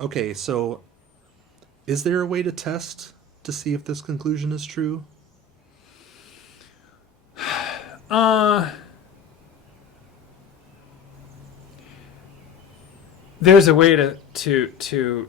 Okay, so is there a way to test to see if this conclusion is true? There's a way to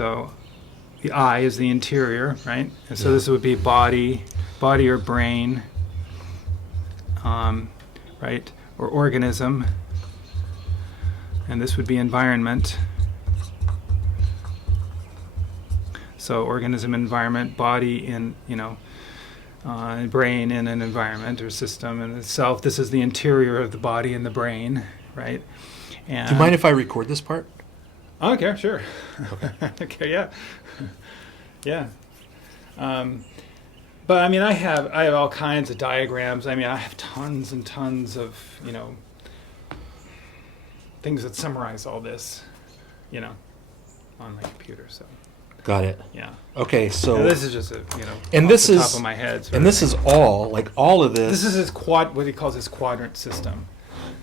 So the I is the interior, right? And so this would be body or brain, right? Or organism. And this would be environment. So organism, environment, body in, brain in an environment or system in itself. This is the interior of the body and the brain, right? And do you mind if I record this part? Okay, sure. Okay. Okay, yeah. Yeah. But I mean, I have all kinds of diagrams. I mean, I have tons and tons of, things that summarize all this, on my computer. So. Got it. Yeah. Okay, so now this is just and off this the is top of my head. And this is all of this. This is his what he calls his quadrant system.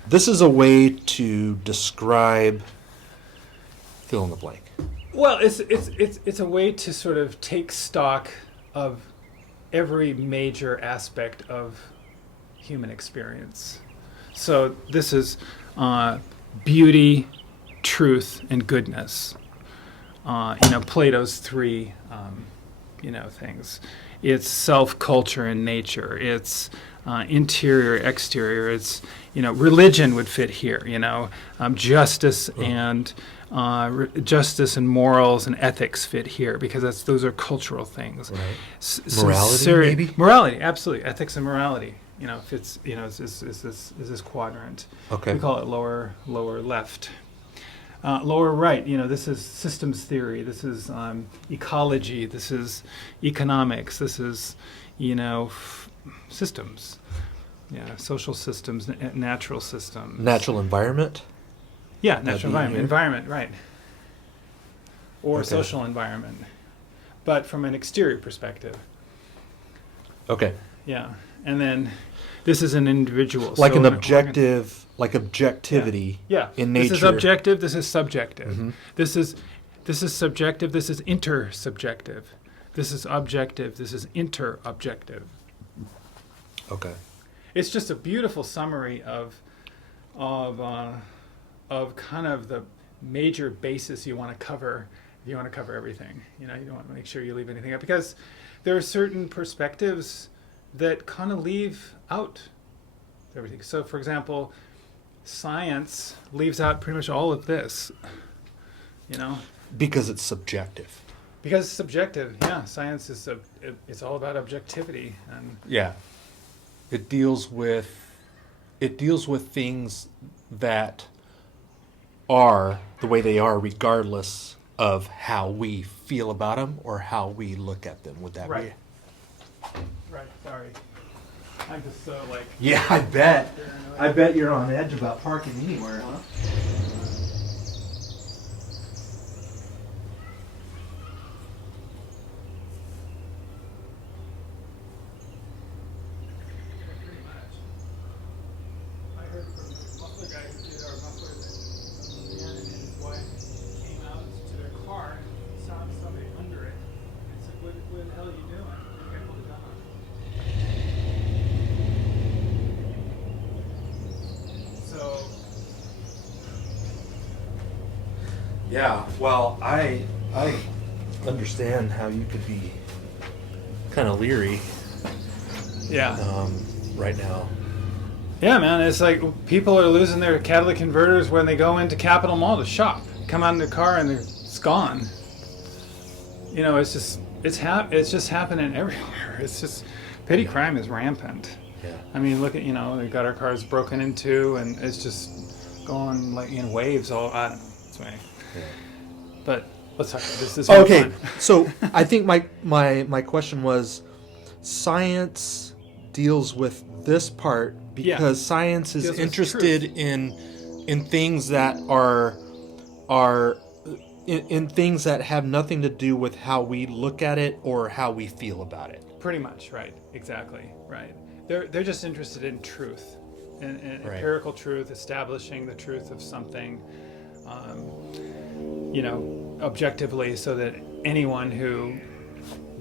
This is a way to describe fill in the blank. Well, it's a way to sort of take stock of every major aspect of human experience. So this is beauty, truth, and goodness. Plato's three, things. It's self, culture, and nature. It's interior, exterior. It's, religion would fit here. Justice and justice and morals and ethics fit here because those are cultural things. Right. Morality, maybe? Morality, absolutely. Ethics and morality. Fits. Is this quadrant? Okay. We call it lower left. Lower right, this is systems theory, this is ecology, this is economics, this is, systems. Yeah, social systems, natural systems. Natural environment? Yeah, natural environment. Environment, right. Or social environment. But from an exterior perspective. Okay. Yeah. And then this is an individual. Like an objective, like objectivity in nature. This is objective, this is subjective. Mm-hmm. This is subjective, this is intersubjective. This is objective, this is interobjective. Okay. It's just a beautiful summary of kind of the major basis you want to cover if you want to cover everything. You don't want to make sure you leave anything out because there are certain perspectives that kind of leave out everything. So, for example, science leaves out pretty much all of this, Because it's subjective. Because it's subjective, yeah. Science is it's all about objectivity and yeah. It deals with things that are the way they are regardless of how we feel about them or how we look at them. Would that right. Right, sorry. I'm just so be? Yeah, I bet. I bet you're on edge about parking anywhere, huh? I heard from the muffler guy who did our muffler that Dan and his wife came Yeah, well, I understand how you could be kind of leery Yeah. right now. Yeah, man, it's like people are losing their catalytic converters when they go into Capitol Mall to shop. Come out in their car and it's gone. You know, it's just happening everywhere. It's just petty crime is rampant. Yeah. I mean, look at, you know, they got our cars broken into, and it's just going like in waves. All I don't know. It's funny. Yeah. But let's talk about this. This is more Okay, fun. so I think my question was, science deals with this part because science is Deals with interested in things that are in things that have nothing to do with how we look at it or how we feel about it. Pretty much, right? Exactly, right. They're just interested in truth, in Right. empirical truth, establishing the truth of something, you know, objectively, so that anyone who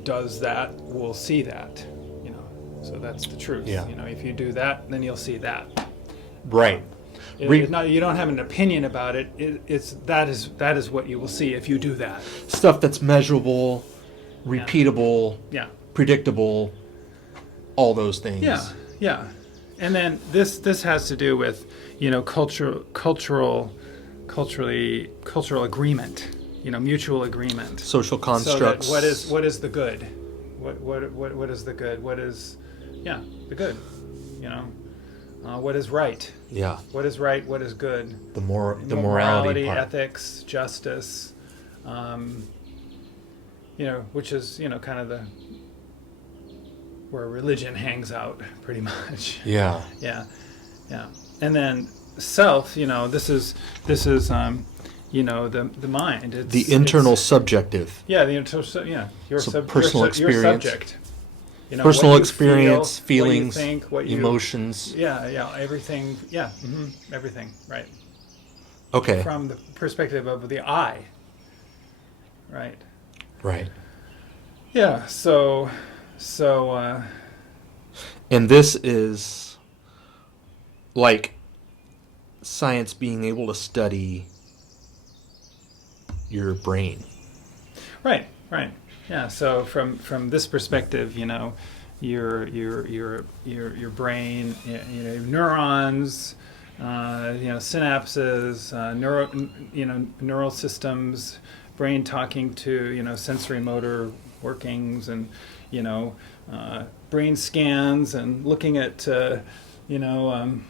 does that will see that, you know. So that's the truth. Yeah. You know, if you do that, then you'll see that. Right. It's not, you don't have an opinion about it. That is what you will see if you do that. Stuff that's measurable, repeatable, Yeah. predictable, all those things. Yeah. And then this has to do with, you know, cultural agreement, you know, mutual agreement. Social constructs. So that what is the good? What is the good? What is the good? You know, what is right? Yeah. What is right? What is good? The morality part. Ethics, justice, you know, which is, you know, kind of where religion hangs out, pretty much. Yeah. Yeah. And then self, you know, this is you know, the mind. The internal subjective. Yeah, the internal. Your personal your experience. subject. You know, Personal what you experience, feel, feelings, what you think, what you, emotions. Yeah, everything. Yeah, everything. Right. Okay. From the perspective of the I. Right. Right. Yeah. So. And this is like science being able to study your brain. Right. Yeah. So from this perspective, you know, your brain, you know, neurons, you know, synapses, neural systems, brain talking to, you know, sensory motor workings, and, you know, brain scans, and looking at, you know,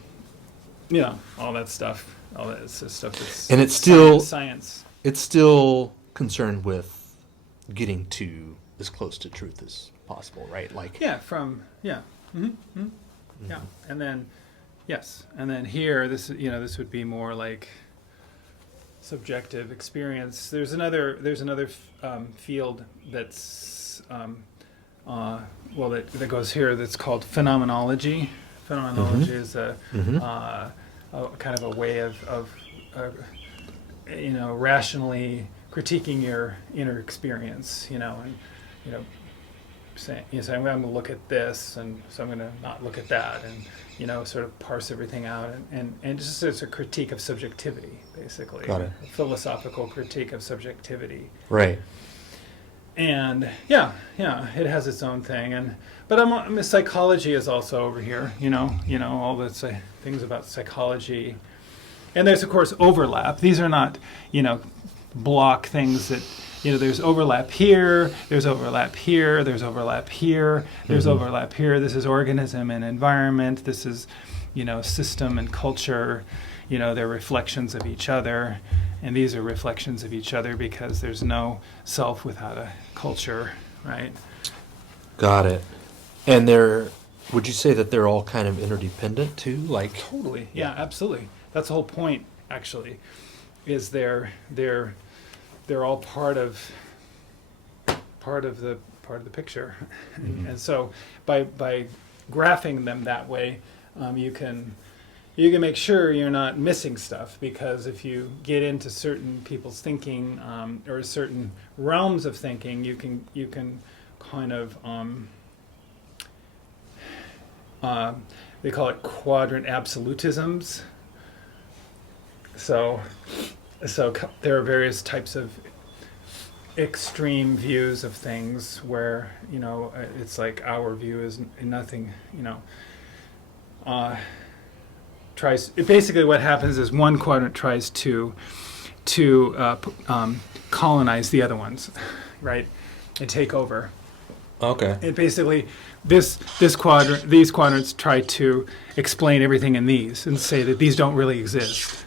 all that stuff. All that stuff that's, and it's still science. It's still concerned with getting to as close to truth as possible, right? Like yeah, yeah, and then and then here, this, you know, this would be more like subjective experience. There's another field that's that goes here, that's called phenomenology. Phenomenology is a kind of a way of you know, rationally critiquing your inner experience, you know, and, you know, saying, I'm going to look at this, and so I'm going to not look at that, and, you know, sort of parse everything out, and just as a critique of subjectivity, basically. Got it. A philosophical critique of subjectivity. right. And yeah, it has its own thing, but psychology is also over here, you know, all the things about psychology. And there's, of course, overlap. These are not, you know, block things that, you know, there's overlap here, there's overlap here, there's overlap here, there's overlap here. This is organism and environment. This is, you know, system and culture. You know, they're reflections of each other. And these are reflections of each other because there's no self without a culture, right? Got it. And would you say that they're all kind of interdependent too? Like Totally. Yeah, absolutely. That's the whole point, actually, is they're all part of the picture. And so by graphing them that way, you can make sure you're not missing stuff, because if you get into certain people's thinking, or certain realms of thinking, you can kind of they call it quadrant absolutisms. So there are various types of extreme views of things where, it's like our view is nothing, basically what happens is one quadrant tries to colonize the other ones, right, and take over. Okay. And basically, these quadrants try to explain everything in these and say that these don't really exist.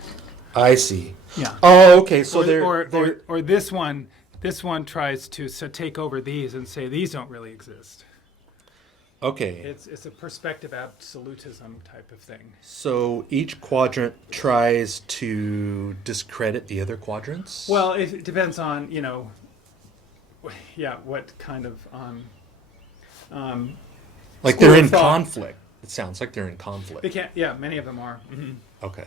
I see. Yeah. Oh, okay. So or this one tries to take over these and say these don't really exist. Okay. It's a perspective absolutism type of thing. So each quadrant tries to discredit the other quadrants? Well, it depends on, what kind of like school they're of in thought. conflict. It sounds like they're in conflict. They can't. Yeah, many of them are. Mm-hmm. Okay.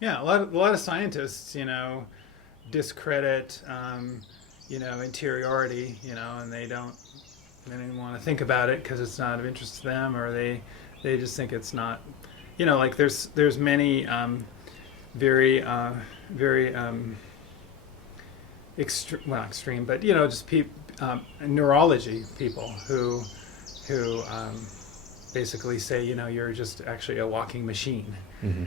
Yeah, a lot of scientists, discredit, interiority, and they don't want to think about it because it's not of interest to them, or they just think it's not, like there's many very extreme, but just neurology people who basically say, you're just actually a walking machine. Mm-hmm.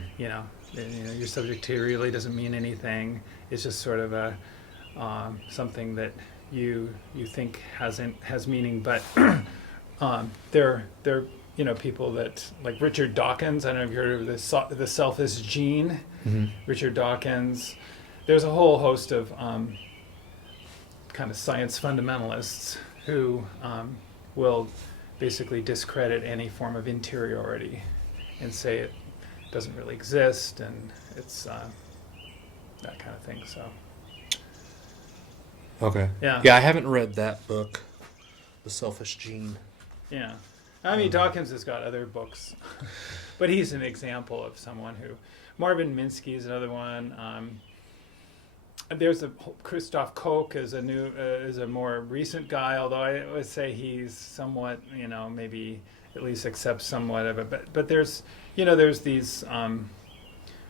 Your subjectivity really doesn't mean anything. It's just sort of a something that you think has meaning. But there people that, like Richard Dawkins. I don't know if you've heard of the selfish gene. Mm-hmm. Richard Dawkins. There's a whole host of kind of science fundamentalists who will basically discredit any form of interiority and say it doesn't really exist, and it's that kind of thing. So Okay. Yeah. Yeah, I haven't read that book, The Selfish Gene. yeah, I mean Dawkins has got other books, but he's an example of someone who. Marvin Minsky is another one. There's Christoph Koch is a more recent guy, although I would say he's somewhat, maybe at least accepts somewhat of it. But there's these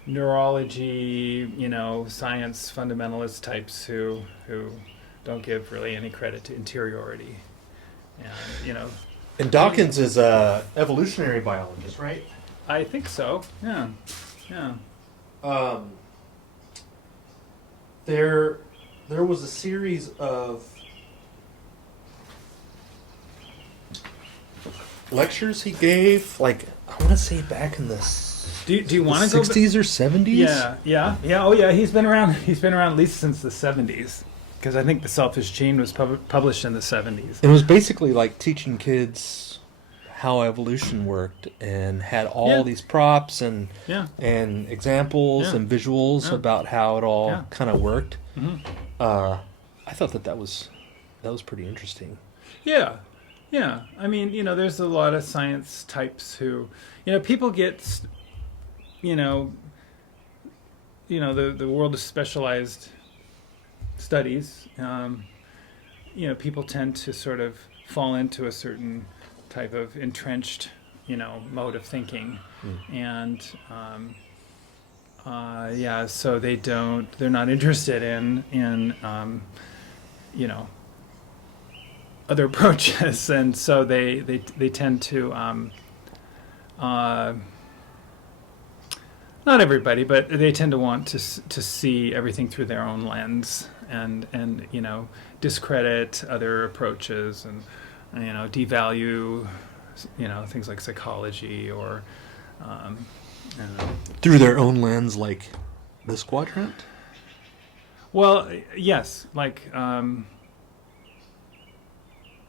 neurology, science fundamentalist types who don't give really any credit to interiority, and And Dawkins is a evolutionary biologist, right? I think so. Yeah. There was a series of lectures he gave, like I want to say back in the Do you want to go 60s or 70s? Yeah. Oh yeah, he's been around at least since the 70s, because I think The Selfish Gene was published in the 70s. It was basically like teaching kids how evolution worked, and had all these props and examples and visuals about how it all kind of worked. Mm-hmm. I thought that was pretty interesting. Yeah. I mean, there's a lot of science types who, people get, the world of specialized studies. People tend to sort of fall into a certain type of entrenched, mode of thinking, and so they're not interested in other approaches, and so they tend to not everybody, but they tend to want to see everything through their own lens, and discredit other approaches, and devalue things like psychology, or Through their own lens, like this quadrant? well, yes, like I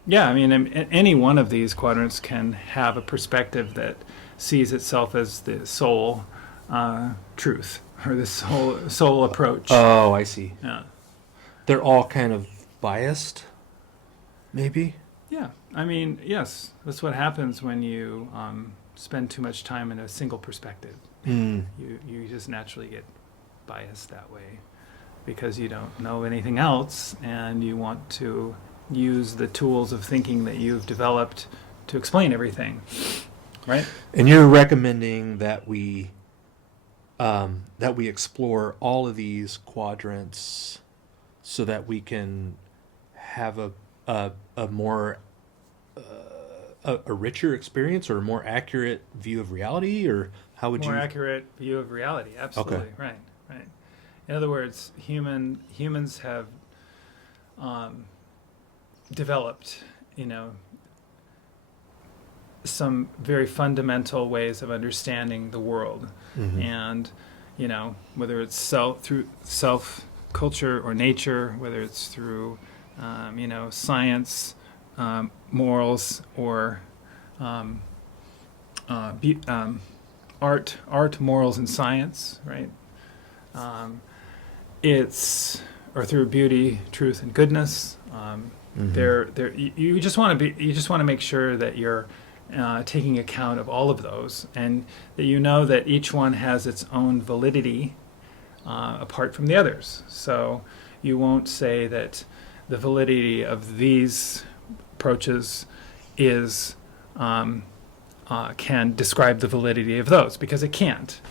mean, any one of these quadrants can have a perspective that sees itself as the sole truth, or the sole approach. Oh, I see. Yeah. They're all kind of biased, maybe? Yeah, I mean, yes, that's what happens when you spend too much time in a single perspective. Mm. You just naturally get biased that way because you don't know anything else, and you want to use the tools of thinking that you've developed to explain everything, right? And you're recommending that we that we explore all of these quadrants so that we can have a more a richer experience or a more accurate view of reality, or how would More you? accurate view of reality. Absolutely. Okay. Right. In other words, humans have developed, some very fundamental ways of understanding the world, Mm-hmm. and whether it's through self culture or nature, whether it's through science, morals, or art, morals, and science, right? It's or through beauty, truth, and goodness. Mm-hmm. You just want to make sure that you're taking account of all of those, and that that each one has its own validity apart from the others. So you won't say that the validity of these approaches is can describe the validity of those, because it can't.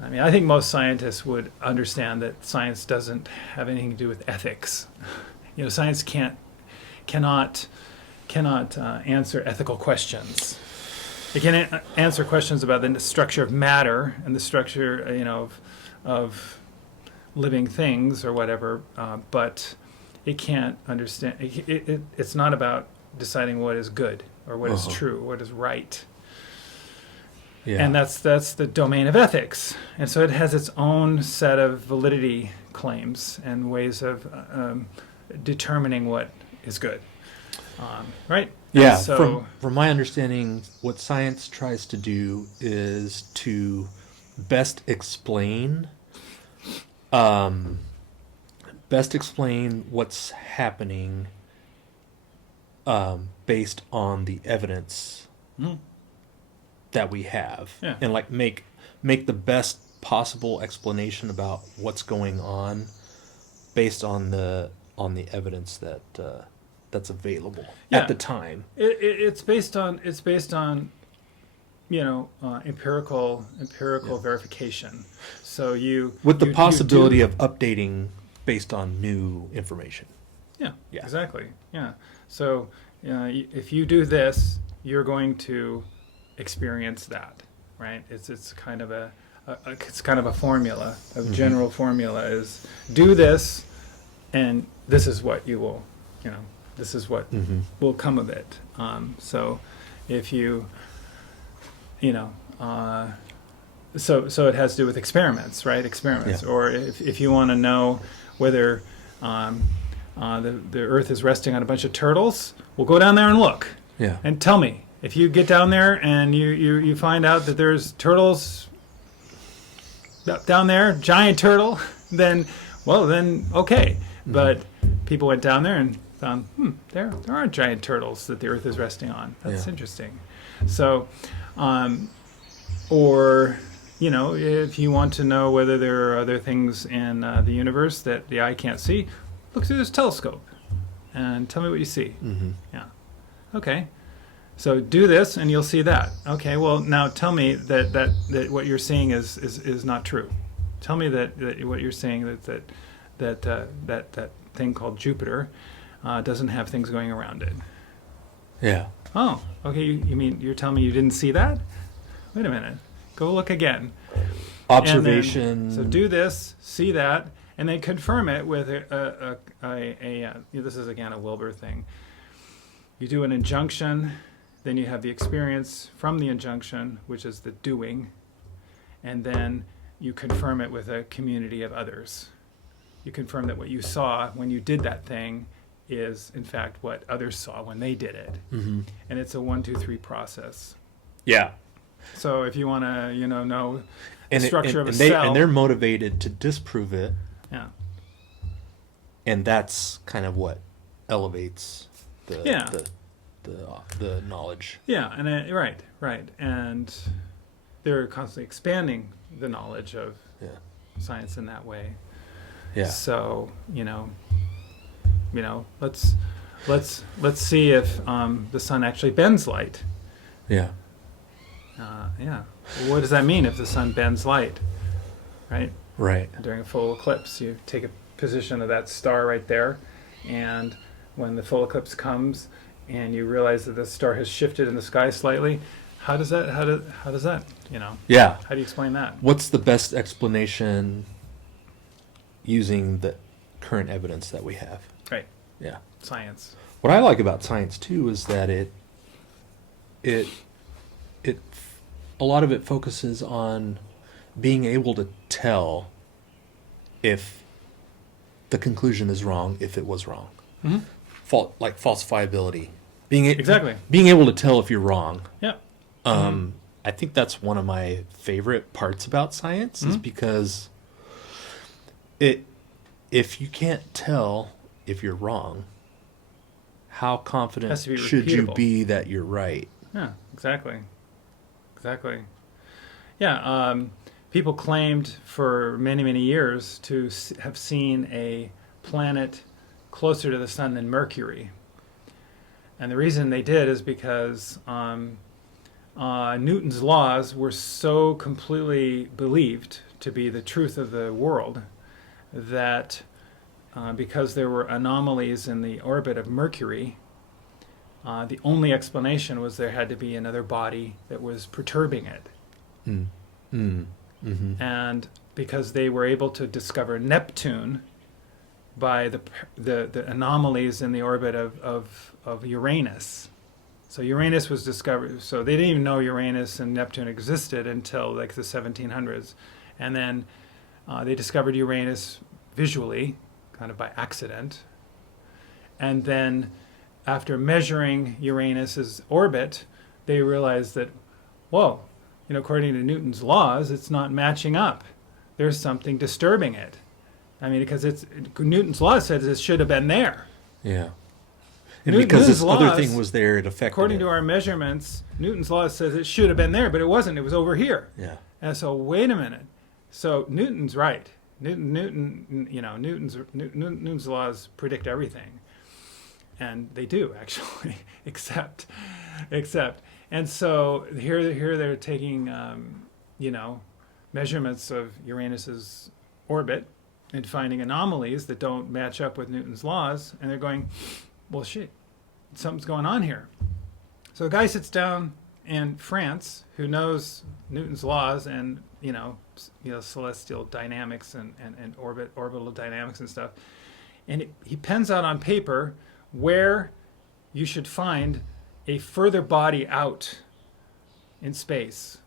I mean, I think most scientists would understand that science doesn't have anything to do with ethics. Science cannot answer ethical questions. It can answer questions about the structure of matter and the structure, of living things or whatever, but it can't understand. It's not about deciding what is good or what is true, what is right. Yeah. And that's the domain of ethics. And so it has its own set of validity claims and ways of determining what is good. Right? Yeah. So, from my understanding, what science tries to do is to best explain what's happening based on the evidence that we have, and like make the best possible explanation about what's going on based on the evidence that's available at the time. It's based on empirical verification. So with the possibility of updating based on new information. Yeah. Exactly. Yeah. So if you do this, you're going to experience that, right? It's kind of a formula, a general formula is do this, and this is what you will, this is what will come of it. So if you, so it has to do with experiments, right? Experiments, or if you want to know whether the Earth is resting on a bunch of turtles, we'll go down there and look. Yeah. And tell me. If you get down there and you find out that there's turtles down there, giant turtle, then okay. But people went down there and found there aren't giant turtles that the Earth is resting on. That's interesting. So, or if you want to know whether there are other things in the universe that the eye can't see, look through this telescope and tell me what you see. Yeah. Okay. So do this, and you'll see that. Okay, well, now tell me that what you're seeing is not true. Tell me that what you're saying that thing called Jupiter doesn't have things going around it. Yeah. Oh, okay. You mean you're telling me you didn't see that? Wait a minute. Go look again. Observation. So do this, see that, and then confirm it with this is again a Wilber thing. You do an injunction. Then you have the experience from the injunction, which is the doing, and then you confirm it with a community of others. You confirm that what you saw when you did that thing is, in fact, what others saw when they did it. And it's a 1, 2, 3 process. Yeah. So if you want to, know the structure of a cell, and they're motivated to disprove it. Yeah. And that's kind of what elevates the knowledge. Yeah, and right, and they're constantly expanding the knowledge of science in that way. Yeah. So let's see if the sun actually bends light. Yeah. Yeah. Well, what does that mean if the sun bends light, right? Right. During a full eclipse, you take a position of that star right there, and when the full eclipse comes, and you realize that the star has shifted in the sky slightly, how does that? How does that? Yeah. How do you explain that? What's the best explanation using the current evidence that we have? Right. Yeah. Science. What I like about science too is that it a lot of it focuses on being able to tell if the conclusion is wrong, if it was wrong. Mm-hmm. Like falsifiability. Exactly. Being able to tell if you're wrong. Yeah. I think that's one of my favorite parts about science is because if you can't tell if you're wrong, how confident should you be that you're right? Yeah, exactly. Yeah, people claimed for many, many years to have seen a planet closer to the sun than Mercury. And the reason they did is because Newton's laws were so completely believed to be the truth of the world that because there were anomalies in the orbit of Mercury, the only explanation was there had to be another body that was perturbing it. And because they were able to discover Neptune by the anomalies in the orbit of Uranus. So Uranus was discovered, so they didn't even know Uranus and Neptune existed until like the 1700s. And then they discovered Uranus visually, kind of by accident. And then after measuring Uranus's orbit, they realized that, whoa, according to Newton's laws, it's not matching up. There's something disturbing it. I mean, because Newton's law says it should have been there. Yeah. And because this other thing was there, it affected according to our measurements, Newton's law says it should have been there, but it wasn't. It was over here. Yeah. And so, wait a minute. So Newton's right. Newton's laws predict everything, and they do actually, except. And so here they're taking measurements of Uranus's orbit and finding anomalies that don't match up with Newton's laws, and they're going, well, shit, something's going on here. So a guy sits down in France who knows Newton's laws and celestial dynamics and orbital dynamics and stuff, and he pens out on paper where you should find a further body out in space.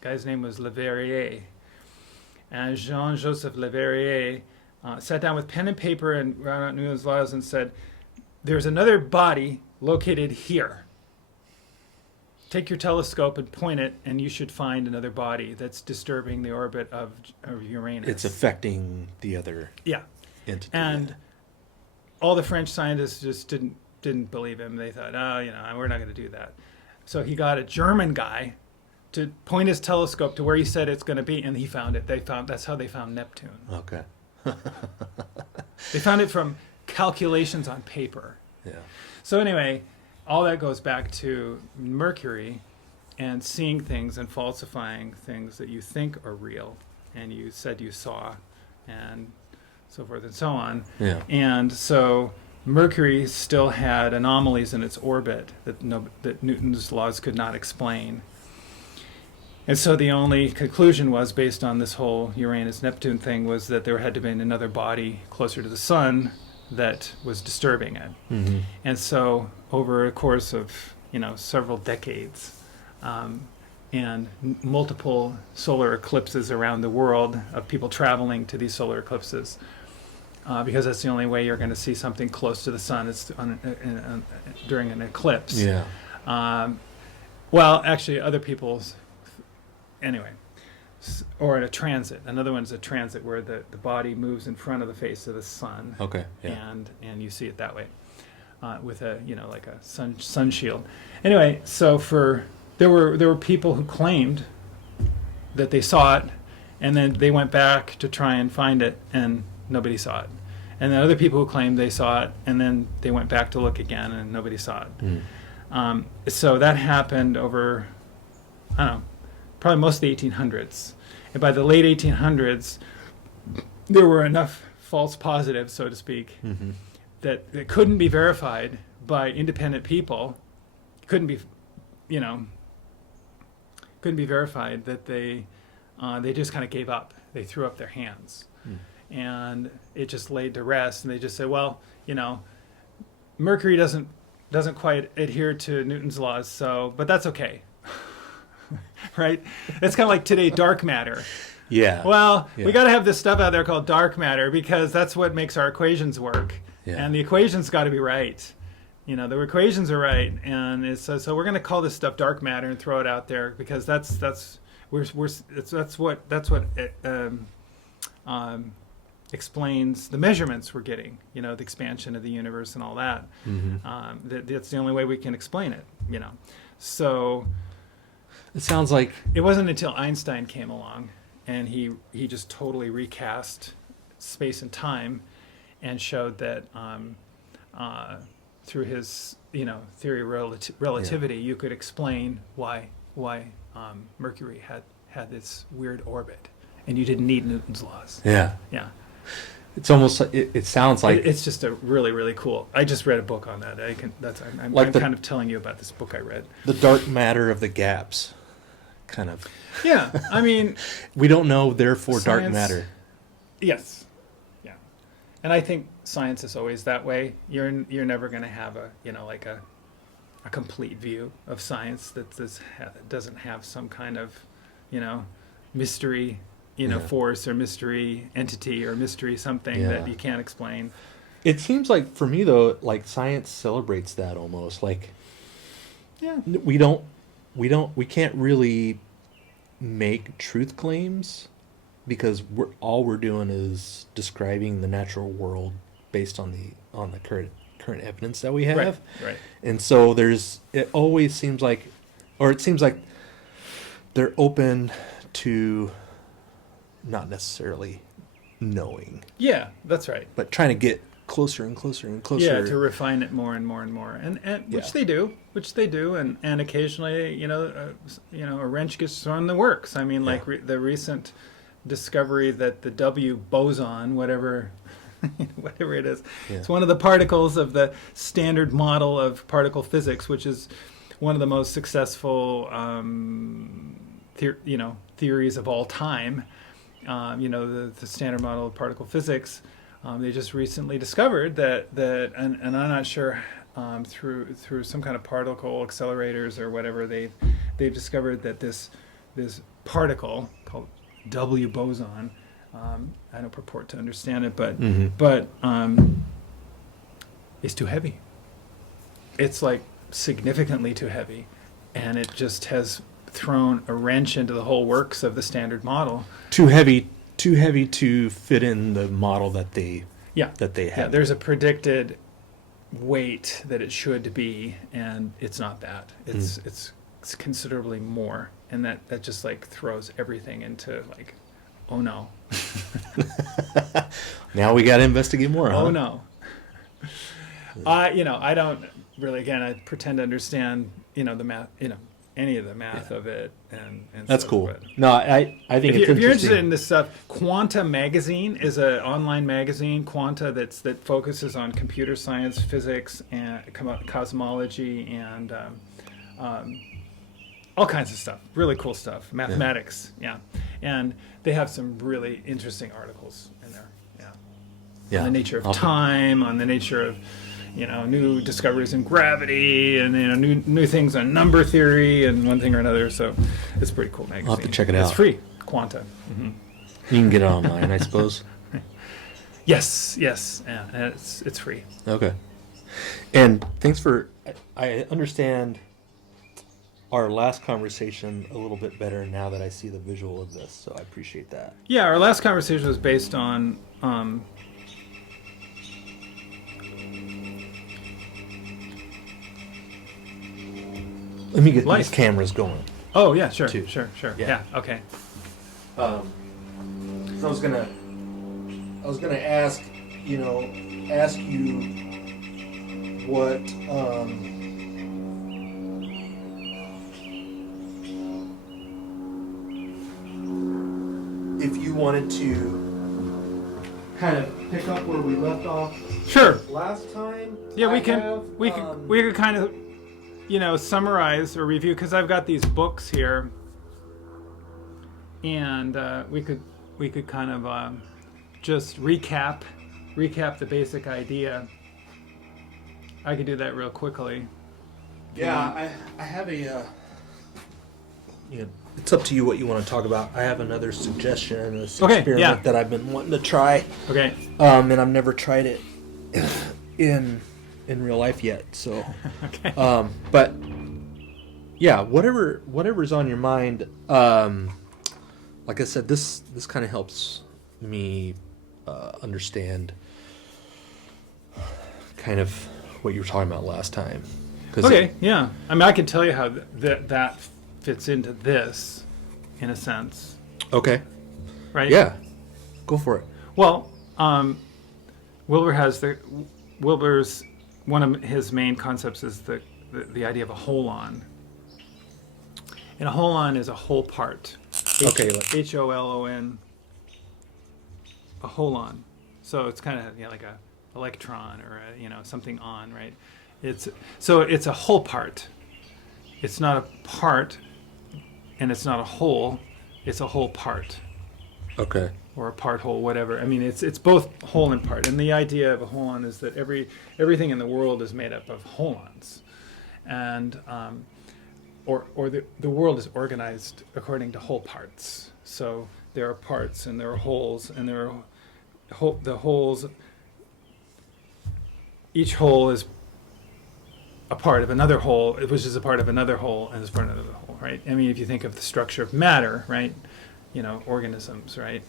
The guy's name was Leverrier. And Jean-Joseph Leverrier sat down with pen and paper and wrote out Newton's laws and said, there's another body located here. Take your telescope and point it, and you should find another body that's disturbing the orbit of Uranus. It's affecting the other entity. And all the French scientists just didn't believe him. They thought, we're not going to do that. So he got a German guy to point his telescope to where he said it's going to be, and he found it. That's how they found Neptune. Okay. They found it from calculations on paper. Yeah. So anyway, all that goes back to Mercury and seeing things and falsifying things that you think are real and you said you saw, and so forth and so on. Yeah. And so Mercury still had anomalies in its orbit that Newton's laws could not explain. And so the only conclusion was, based on this whole Uranus-Neptune thing, was that there had to be another body closer to the sun that was disturbing it. Mm-hmm. And so over a course of, several decades, and multiple solar eclipses around the world of people traveling to these solar eclipses, because that's the only way you're going to see something close to the sun is during an eclipse. Yeah. Well, actually, other people's... Anyway, or in a transit. Another one is a transit where the body moves in front of the face of the sun. Okay. Yeah. And you see it that way, with a like a sun shield. Anyway, so there were people who claimed that they saw it, and then they went back to try and find it, and nobody saw it. And then other people who claimed they saw it, and then they went back to look again, and nobody saw it. Mm. So that happened over I don't know, probably most of the 1800s. And by the late 1800s, there were enough false positives, so to speak, that couldn't be verified by independent people. Couldn't be verified, that they just kind of gave up. They threw up their hands, and it just laid to rest. And they just said, well, Mercury doesn't quite adhere to Newton's laws, but that's okay. Right? It's kind of like today, dark matter. Yeah. Well, yeah. we got to have this stuff out there called dark matter because that's what makes our equations work. Yeah. And the equations got to be right. The equations are right, and so we're going to call this stuff dark matter and throw it out there because that's what explains the measurements we're getting. The expansion of the universe and all that. That's the only way we can explain it. So it sounds like it wasn't until Einstein came along, and he just totally recast space and time, and showed that through his theory of relativity, you could explain why Mercury had this weird orbit, and you didn't need Newton's laws. Yeah. It's almost. It sounds like it's just a really, really cool. I just read a book on that. I'm kind of telling you about this book I read. The dark matter of the gaps, kind of. Yeah, I mean, we don't know, therefore, science, dark matter. Yes. Yeah, and I think science is always that way. You're never going to have a complete view of science that doesn't have some kind of mystery force or mystery entity or mystery something that you can't explain. It seems like, for me though, like science celebrates that almost. Like, we can't really make truth claims because all we're doing is describing the natural world based on the current evidence that we have. Right. And so it always seems like, or it seems like they're open to not necessarily knowing. Yeah, that's right. But trying to get closer and closer and closer. Yeah, to refine it more and more and more, and which they do, and occasionally, a wrench gets thrown in the works. I mean, like the recent discovery that the W boson, whatever it is, it's one of the particles of the standard model of particle physics, which is one of the most successful, theories of all time. The standard model of particle physics. They just recently discovered that and I'm not sure through some kind of particle accelerators or whatever they've discovered that this particle called W boson. I don't purport to understand it, but it's too heavy. It's like significantly too heavy, and it just has thrown a wrench into the whole works of the standard model. Too heavy to fit in the model that they have. Yeah, there's a predicted weight that it should be, and it's not that. It's considerably more, and that just like throws everything into like, oh no. Now we got to investigate more. Oh no. I don't really. Again, I pretend to understand the math. Any of the math of it, and that's so, cool. But no, I think if you're interested in this stuff, Quanta Magazine is an online magazine. Quanta that focuses on computer science, physics, and cosmology, and all kinds of stuff. Really cool stuff. Mathematics, and they have some really interesting articles in there. On the nature of time, on the nature of new discoveries in gravity, and new things on number theory, and one thing or another. So it's a pretty cool magazine. I'll have to check it out. It's free, Quanta. You can get it online, I suppose. Yes, yeah, and it's free. Okay. And thanks for. I understand our last conversation a little bit better now that I see the visual of this, so I appreciate that. Yeah, our last conversation was based on. Let me get these cameras going. Oh yeah, sure. Yeah. Okay. So I was gonna ask you what wanted to kind of pick up where we left off Sure. last time. Yeah, we could kind of, summarize or review, because I've got these books here, and we could kind of just recap the basic idea. I could do that real quickly. Yeah, I have a. It's up to you what you want to talk about. I have another suggestion, this experiment that I've been wanting to try. Okay. And I've never tried it in real life yet. So. Okay. But yeah, whatever's on your mind. Like I said, this kind of helps me understand kind of what you were talking about last time. Okay. Yeah. I mean, I can tell you how that fits into this, in a sense. Okay. Right? Yeah. Go for it. Well, Wilber's one of his main concepts is the idea of a holon. And a holon is a whole part. HOLON. A holon. So it's kind of like a electron or something on, right? It's a whole part. It's not a part, and it's not a whole. It's a whole part. Okay. Or a part whole, whatever. I mean, it's both whole and part. And the idea of a holon is that everything in the world is made up of holons, and the world is organized according to whole parts. So there are parts and there are holes and there are the holes. Each hole is a part of another hole, which is a part of another hole, and is part of another hole, right? I mean, if you think of the structure of matter, right? Organisms, right?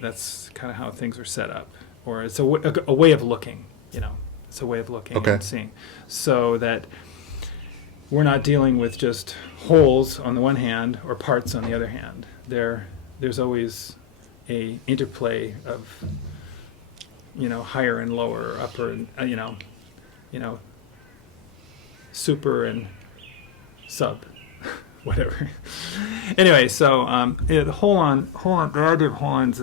That's kind of how things are set up, or it's a way of looking. It's a way of looking and seeing, so that we're not dealing with just holes on the one hand or parts on the other hand. There's always a interplay of higher and lower, upper and super and sub, whatever. Anyway, so the idea of holons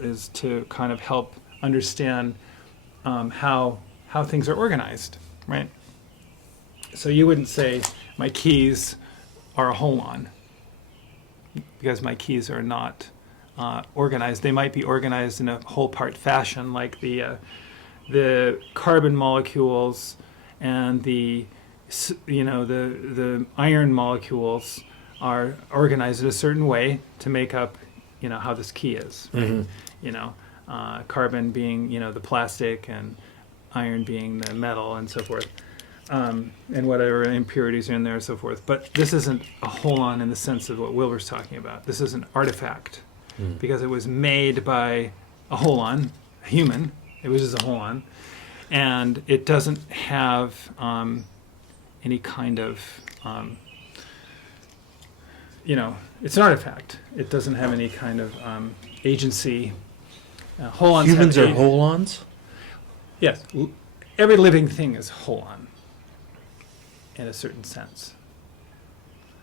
is to kind of help understand how things are organized, right? So you wouldn't say my keys are a holon, because my keys are not organized. They might be organized in a whole part fashion, like the carbon molecules and the iron molecules are organized in a certain way to make up how this key is, right? Mm-hmm. Carbon being the plastic, and iron being the metal, and so forth, and whatever impurities are in there and so forth. But this isn't a holon in the sense of what Wilber's talking about. This is an artifact. Because it was made by a holon, a human. It was just a holon, and it doesn't have any kind of, it's an artifact. It doesn't have any kind of agency. Holons. Humans are holons? Yes, every living thing is holon, in a certain sense.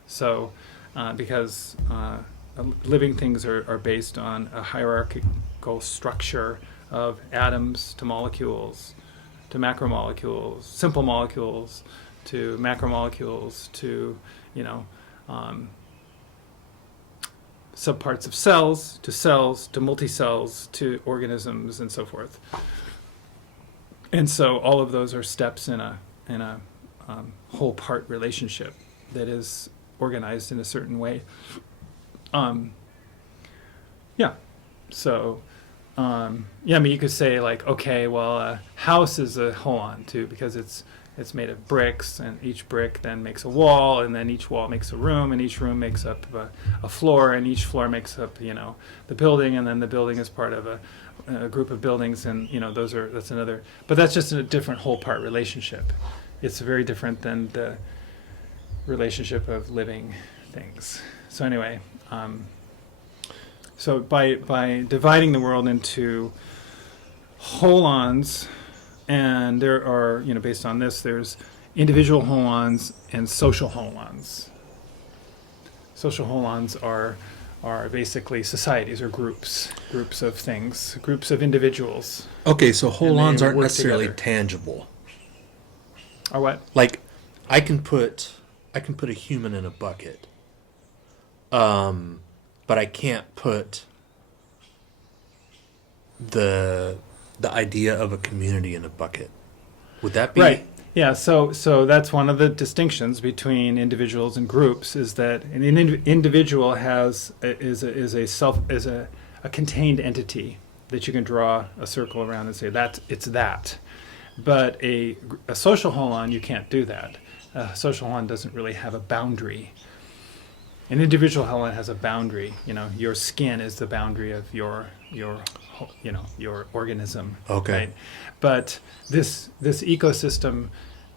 So, because living things are based on a hierarchical structure of atoms to molecules, to macromolecules, simple molecules, to macromolecules, to subparts of cells, to multicells, to organisms, and so forth. And so all of those are steps in a whole part relationship that is organized in a certain way. I mean, you could say a house is a holon too, because it's made of bricks, and each brick then makes a wall, and then each wall makes a room, and each room makes up a floor, and each floor makes up the building, and then the building is part of a group of buildings, and that's another. But that's just a different whole part relationship. It's very different than the relationship of living things. So anyway. So by dividing the world into holons, and there are, based on this, there's individual holons and social holons. Social holons are are basically societies or groups of things, groups of individuals. Okay, so holons aren't work necessarily together. tangible. Or what? Like, I can put a human in a bucket, but I can't put the idea of a community in a bucket. Would that be Right? Yeah. So that's one of the distinctions between individuals and groups, is that an individual is a contained entity that you can draw a circle around and say that it's that. But a social holon, you can't do that. A social holon doesn't really have a boundary. An individual holon has a boundary. Your skin is the boundary of your organism. Okay. Right? But this ecosystem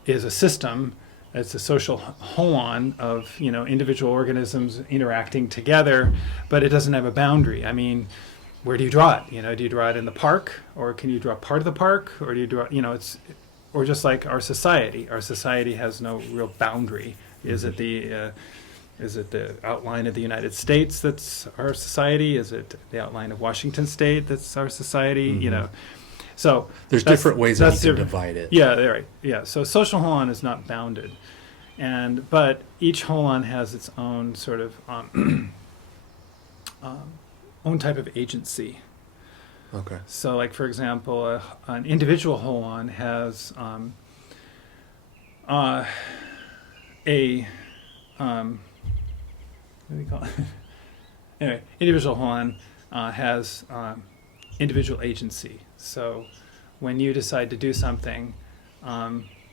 is a system. It's a social holon of individual organisms interacting together, but it doesn't have a boundary. I mean, where do you draw it? Do you draw it in the park, or can you draw part of the park, or do you draw? Or just like our society. Our society has no real boundary. Is it the outline of the United States that's our society? Is it the outline of Washington State that's our society? Mm-hmm. So there's different ways that you can divide it. Yeah, right. Yeah. So social holon is not bounded, but each holon has its own sort of own type of agency. Okay. So, like for example, an individual holon has what do we call it? Anyway, individual holon has individual agency. So, when you decide to do something,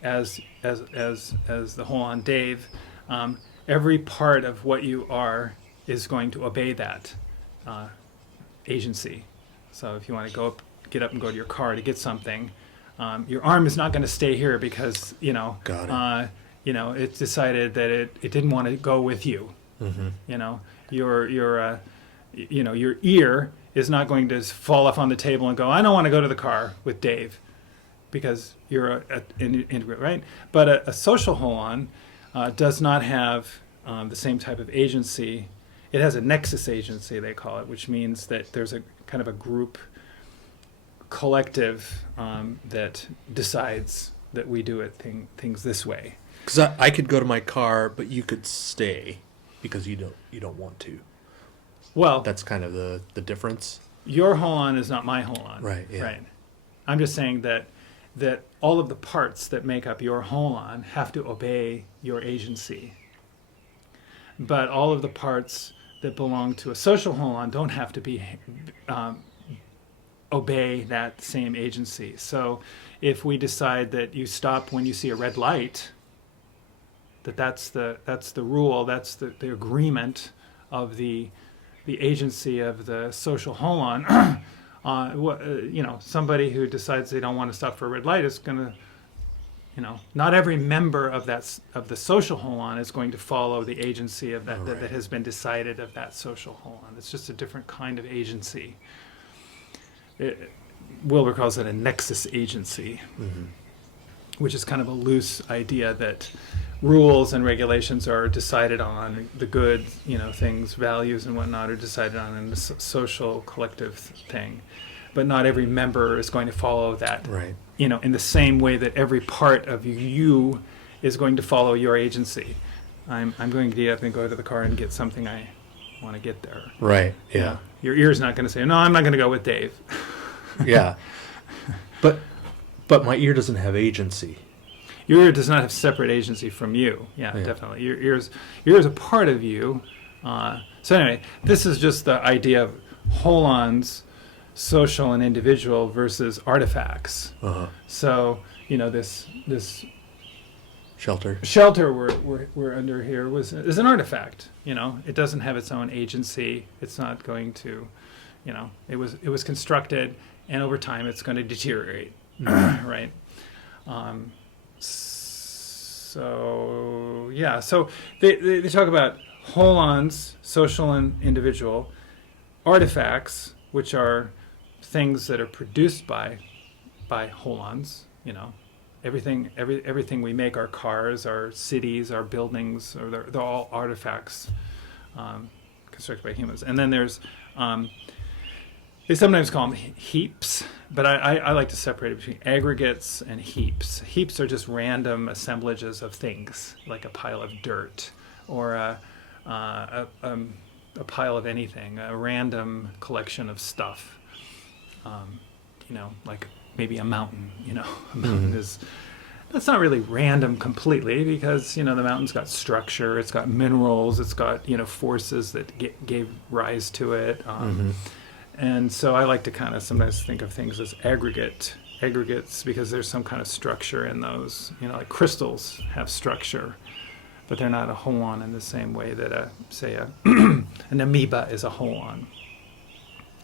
as the holon Dave, every part of what you are is going to obey that agency. So, if you want to get up and go to your car to get something, your arm is not going to stay here because it's decided that it didn't want to go with you. Mm-hmm. Your ear is not going to fall off on the table and go, I don't want to go to the car with Dave, because you're an integrate, right? But a social holon does not have the same type of agency. It has a nexus agency, they call it, which means that there's a kind of a group collective that decides that we do things this way. Because I could go to my car, but you could stay because you don't want to. Well, that's kind of the difference. Your holon is not my holon. Right. Yeah. Right. I'm just saying that all of the parts that make up your holon have to obey your agency. But all of the parts that belong to a social holon don't have to be obey that same agency. So if we decide that you stop when you see a red light, that's the rule, that's the agreement of the agency of the social holon. Somebody who decides they don't want to stop for a red light is going to, not every member of the social holon is going to follow the agency of that, that has been decided of that social holon. It's just a different kind of agency. Wilber calls it a nexus agency, mm-hmm. which is kind of a loose idea that rules and regulations are decided on, the good, things, values and whatnot are decided on in a social collective thing. But not every member is going to follow that, right. In the same way that every part of you is going to follow your agency. I'm going to get up and go to the car and get something I want to get there. Right, yeah. Your ear's not going to say, no, I'm not going to go with Dave. Yeah. But my ear doesn't have agency. Your ear does not have separate agency from you. Yeah, definitely. Your ear is a part of you. So anyway, this is just the idea of holons, social and individual, versus artifacts. Uh-huh. So this shelter we're under here is an artifact. It doesn't have its own agency. It's not going to, it was constructed, and over time it's going to deteriorate. Right. So they talk about holons, social and individual, artifacts, which are things that are produced by holons. Everything we make, our cars, our cities, our buildings, they're all artifacts, because constructed by humans. And then there's, they sometimes call them heaps, but I like to separate it between aggregates and heaps. Heaps are just random assemblages of things, like a pile of dirt or a pile of anything, a random collection of stuff. Like maybe a mountain. A mountain is. That's not really random completely because, the mountain's got structure, it's got minerals, it's got, forces that gave rise to it. And so I like to kind of sometimes think of things as aggregates because there's some kind of structure in those. Like crystals have structure, but they're not a holon in the same way that, an amoeba is a holon.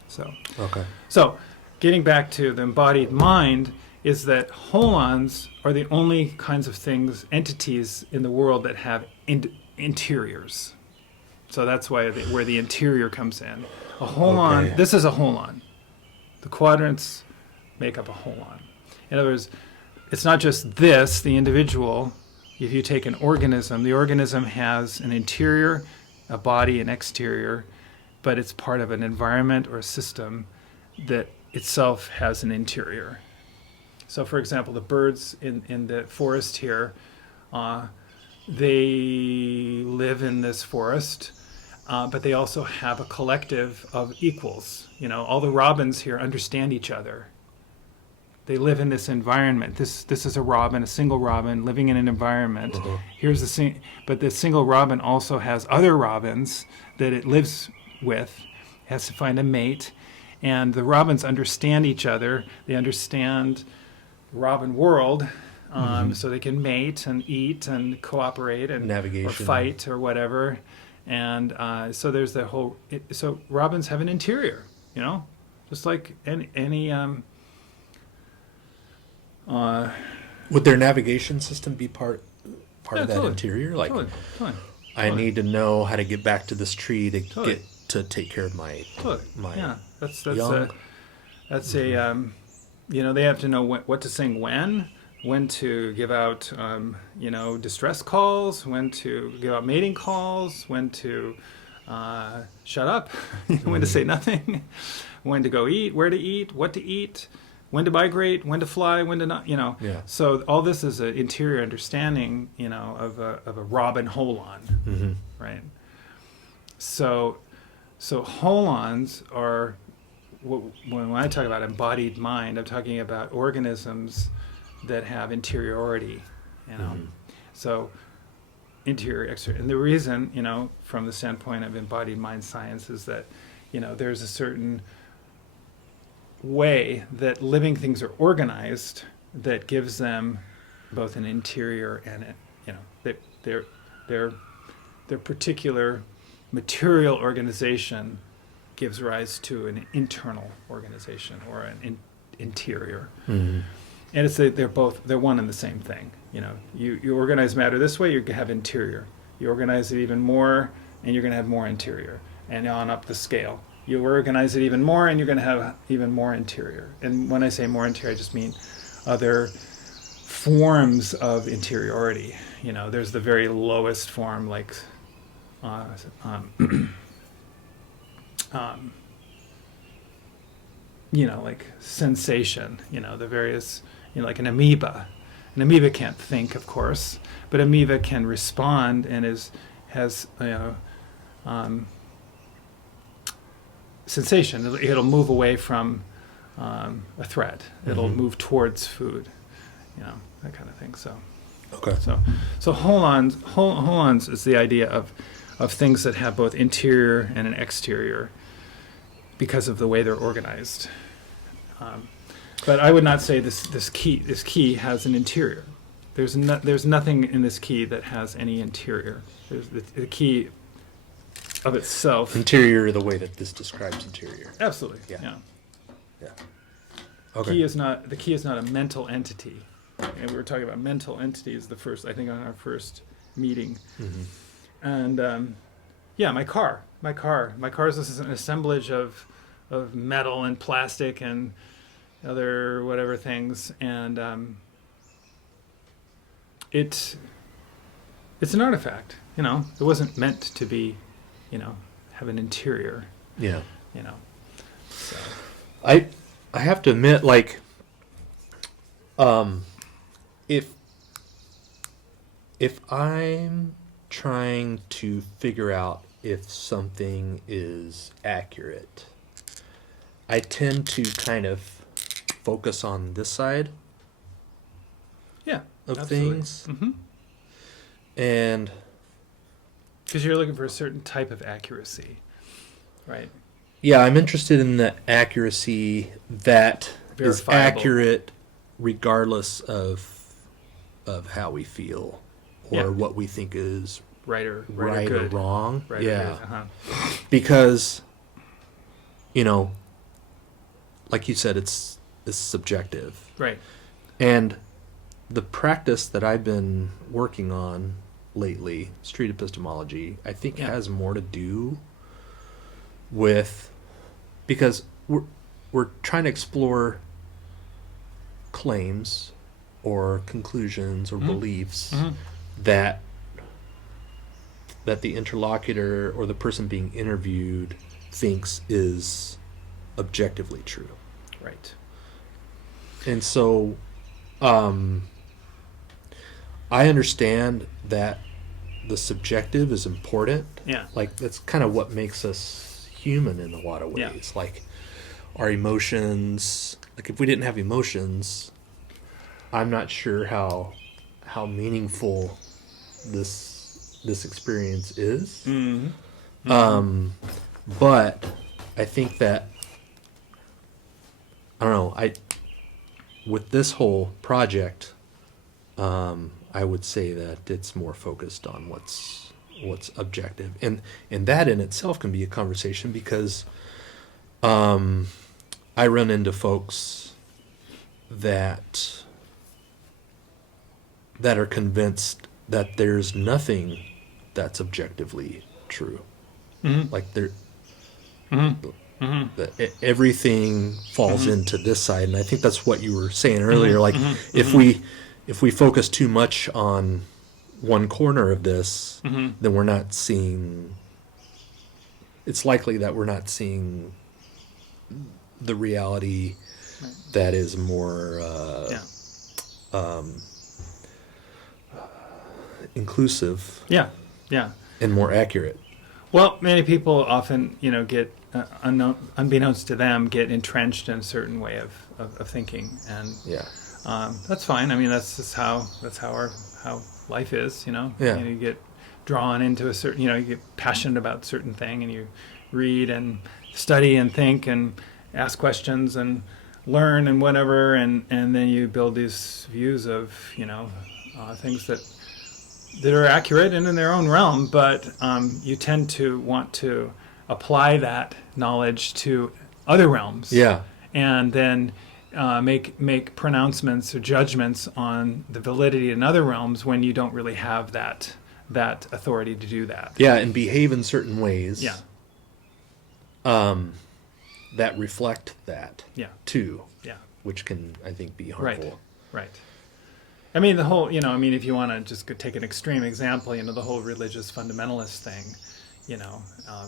So getting back to the embodied mind, is that holons are the only kinds of entities in the world that have interiors. So that's why where the interior comes in. A holon, this is a holon. The quadrants make up a holon. In other words, it's not just this, the individual. If you take an organism, the organism has an interior, a body, an exterior, but it's part of an environment or a system that itself has an interior. So, for example, the birds in the forest here, they live in this forest, but they also have a collective of equals. All the robins here understand each other. They live in this environment. This is a robin, a single robin, living in an environment. Uh-huh. But the single robin also has other robins that it lives with, has to find a mate, and the robins understand each other. They understand robin world, so they can mate and eat and cooperate and navigation, or fight or whatever. And so there's the whole. So robins have an interior, just like any. Would their navigation system be part of that totally. interior? Like, totally. I need to know how to get back to this tree to get to take care of my yeah. That's young. They have to know what to sing when to give out, distress calls, when to give out mating calls, when to shut up, when to say nothing, when to go eat, where to eat, what to eat, when to migrate, when to fly, when to not, Yeah. So all this is an interior understanding, of a robin holon, right? So holons are. When I talk about embodied mind, I'm talking about organisms that have interiority, So interior, exterior. And the reason, from the standpoint of embodied mind science is that, there's a certain way that living things are organized that gives them both an interior and their particular material organization gives rise to an internal organization or an interior. And they're one and the same thing. You organize matter this way, you have interior. You organize it even more, and you're going to have more interior. And on up the scale, you organize it even more, and you're going to have even more interior. And when I say more interior, I just mean other forms of interiority. There's the very lowest form, like like sensation, the various, like an amoeba. An amoeba can't think, of course, but amoeba can respond and has sensation. It'll move away from a threat. It'll move towards food, that kind of thing. So, so holons is the idea of things that have both interior and an exterior because of the way they're organized. But I would not say this key has an interior. There's nothing in this key that has any interior. There's the key of itself. Interior, the way that this describes interior. Absolutely. Yeah. Okay. The key is not a mental entity. And we were talking about mental entities I think on our first meeting. And my car is an assemblage of metal and plastic and other whatever things, and it's an artifact. It wasn't meant to be, have an interior. Yeah. You know. So. I have to admit, like, if I'm trying to figure out if something is accurate, I tend to kind of focus on this side of absolutely. things. Mm-hmm. And because you're looking for a certain type of accuracy, right? yeah, I'm interested in the accuracy that is Verifiable. accurate regardless of how we feel or what we think is right or or wrong. Right yeah. or good. Uh-huh. Because, you know, like you said, it's subjective. Right. And the practice that I've been working on lately, street epistemology, I think has more to do with, because we're trying to explore claims or conclusions or beliefs that the interlocutor or the person being interviewed thinks is objectively true. Right. And so I understand that the subjective is important. Yeah. Like, that's kind of what makes us human in a lot of ways. Yeah. Like, our emotions, like, if we didn't have emotions, I'm not sure how meaningful this experience is. Mm-hmm. But I think that, I don't know, with this whole project, I would say that it's more focused on what's objective, and that in itself can be a conversation, because I run into folks that are convinced that there's nothing that's objectively true. Mm-hmm. Like, there, Mm-hmm. that everything falls into this side, and I think that's what you were saying earlier. Like, if we focus too much on one corner of this, then we're not seeing. It's likely that we're not seeing the reality that is more inclusive. Yeah. Yeah. And more accurate. Well, many people often, get unbeknownst to them, get entrenched in a certain way of thinking, and that's fine. I mean, that's just how life is. Yeah. You get drawn into a certain, you get passionate about a certain thing, and you read and study and think and ask questions and learn and whatever, and then you build these views of things that are accurate and in their own realm, but you tend to want to apply that knowledge to other realms. Yeah. And then make pronouncements or judgments on the validity in other realms when you don't really have that authority to do that. Yeah, and behave in certain ways. Yeah. That reflect that. Yeah. Too. Yeah. Which can, I think, be harmful. Right. I mean, the whole, if you want to just take an extreme example, the whole religious fundamentalist thing,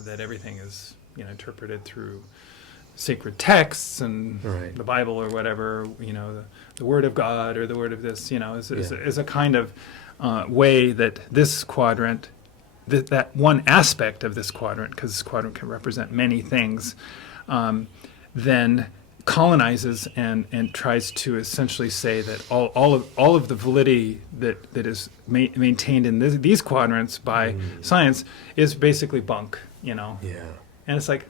that everything is, interpreted through sacred texts and the Bible or whatever, the Word of God or the Word of this, is a kind of way that this quadrant, that one aspect of this quadrant, because this quadrant can represent many things, then colonizes and tries to essentially say that all of the validity that is maintained in these quadrants by science is basically bunk, Yeah. And it's like,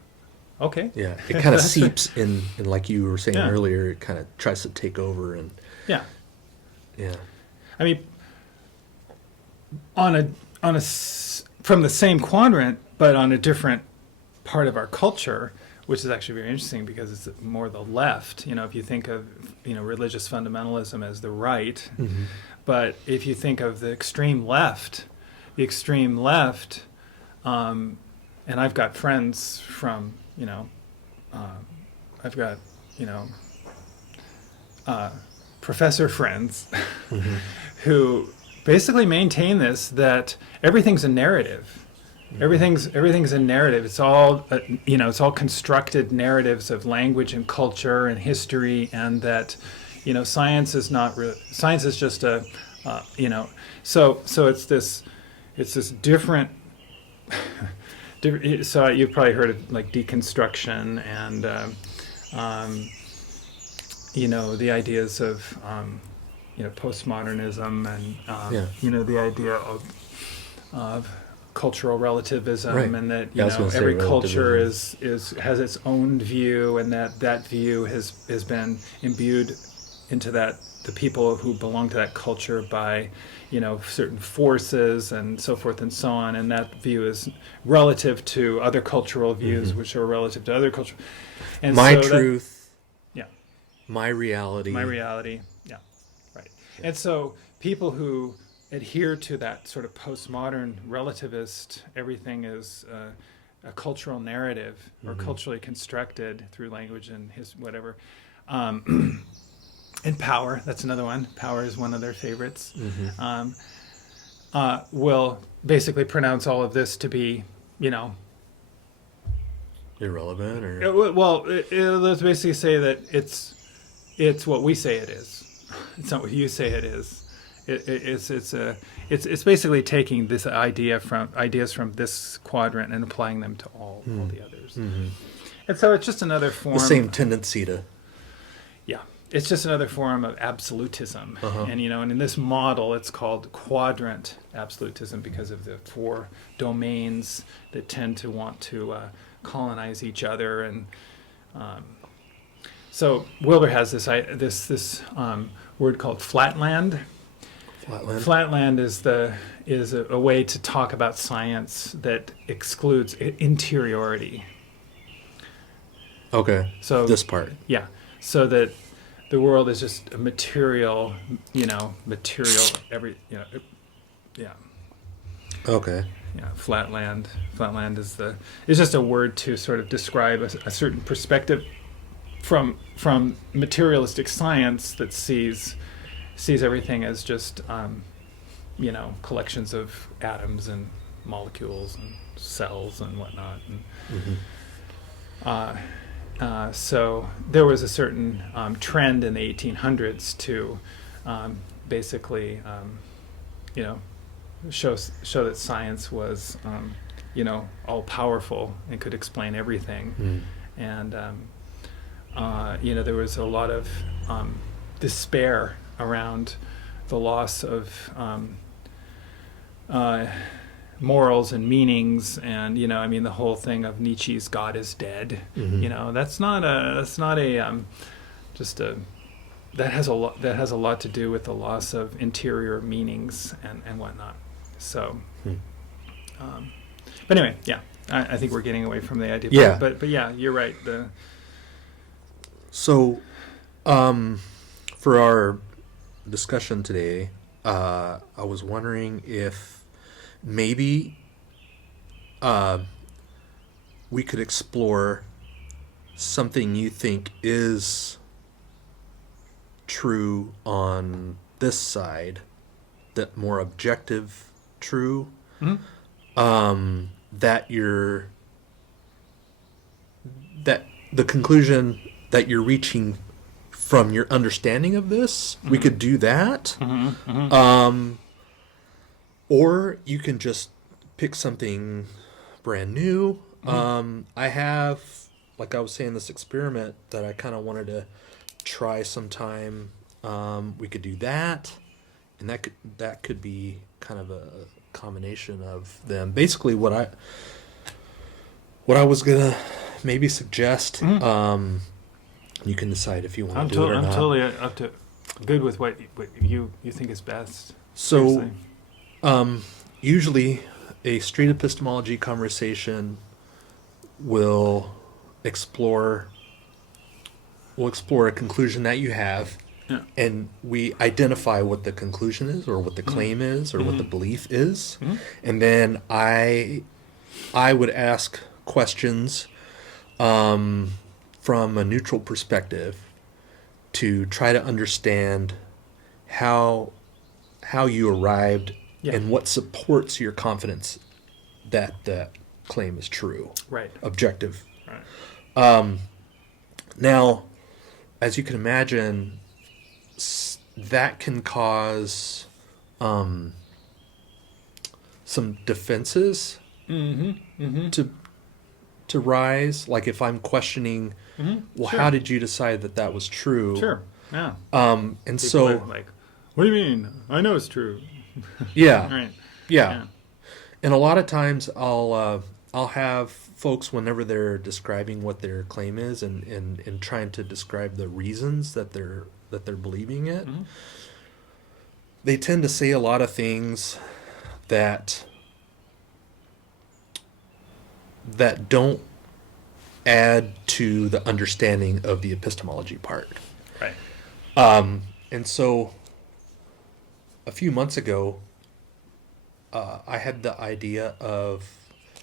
okay. Yeah. It kind of seeps in, like you were saying earlier, it kind of tries to take over and. Yeah. Yeah. I mean, from the same quadrant, but on a different part of our culture, which is actually very interesting because it's more the left. If you think of religious fundamentalism as the right, but if you think of the extreme left, and I've got friends from professor friends who basically maintain this, that everything's a narrative. Everything's a narrative. It's all it's all constructed narratives of language and culture and history, and that science is not real. Science is just a so it's this different. So you've probably heard of like deconstruction and the ideas of postmodernism and the idea of cultural relativism, right. and that relativism. every culture has its own view, and that view has been imbued into the people who belong to that culture by certain forces and so forth and so on, and that view is relative to other cultural views, which are relative to other culture. And my so truth, yeah, my reality, yeah, right. And so people who adhere to that sort of postmodern relativist, everything is a cultural narrative or culturally constructed through language and whatever. And power, that's another one. Power is one of their favorites. Will basically pronounce all of this to be, irrelevant, or let's basically say that it's what we say it is. It's not what you say it is. It's basically taking this ideas from this quadrant and applying them to all the others. And so it's just another form. The same tendency to. Yeah, it's just another form of absolutism, and and in this model, it's called quadrant absolutism because of the 4 domains that tend to want to colonize each other, and so Wilber has this word called flatland. Flatland is a way to talk about science that excludes interiority. Okay. So this part. Yeah. So that the world is just a material, yeah. Okay. Yeah, flatland. Flatland is just a word to sort of describe a certain perspective from materialistic science that sees everything as just collections of atoms and molecules and cells and whatnot. And, so there was a certain trend in the 1800s to basically, show that science was, all powerful and could explain everything. And, there was a lot of despair around the loss of morals and meanings, and the whole thing of Nietzsche's God is dead. That has a lot to do with the loss of interior meanings and whatnot. So, but anyway, yeah, I think we're getting away from the idea. Yeah. But yeah, you're right. So, for our discussion today, I was wondering if maybe we could explore something you think is true on this side, that more objective true, that the conclusion that you're reaching from your understanding of this, we could do that. Or you can just pick something brand new. I have, like I was saying, this experiment that I kind of wanted to try sometime. We could do that, and that could be kind of a combination of them. Basically, what I was gonna maybe suggest. You can decide if you want to do it or not. I'm totally good with what you think is best. So, usually a street epistemology conversation will explore a conclusion that you have, and we identify what the conclusion is, or what the claim is, or what the belief is, and then I would ask questions from a neutral perspective to try to understand how you arrived and what supports your confidence that claim is true. Right. Objective. Right. Now, as you can imagine, that can cause some defenses to rise. Like if I'm questioning, well, Sure. how did you decide that was true? Sure. Yeah. And People so, are like, what do you mean? I know it's true. yeah, Right. yeah. And a lot of times I'll have folks, whenever they're describing what their claim is and trying to describe the reasons that they're believing it, they tend to say a lot of things that don't add to the understanding of the epistemology part. Right. And so a few months ago, I had the idea of,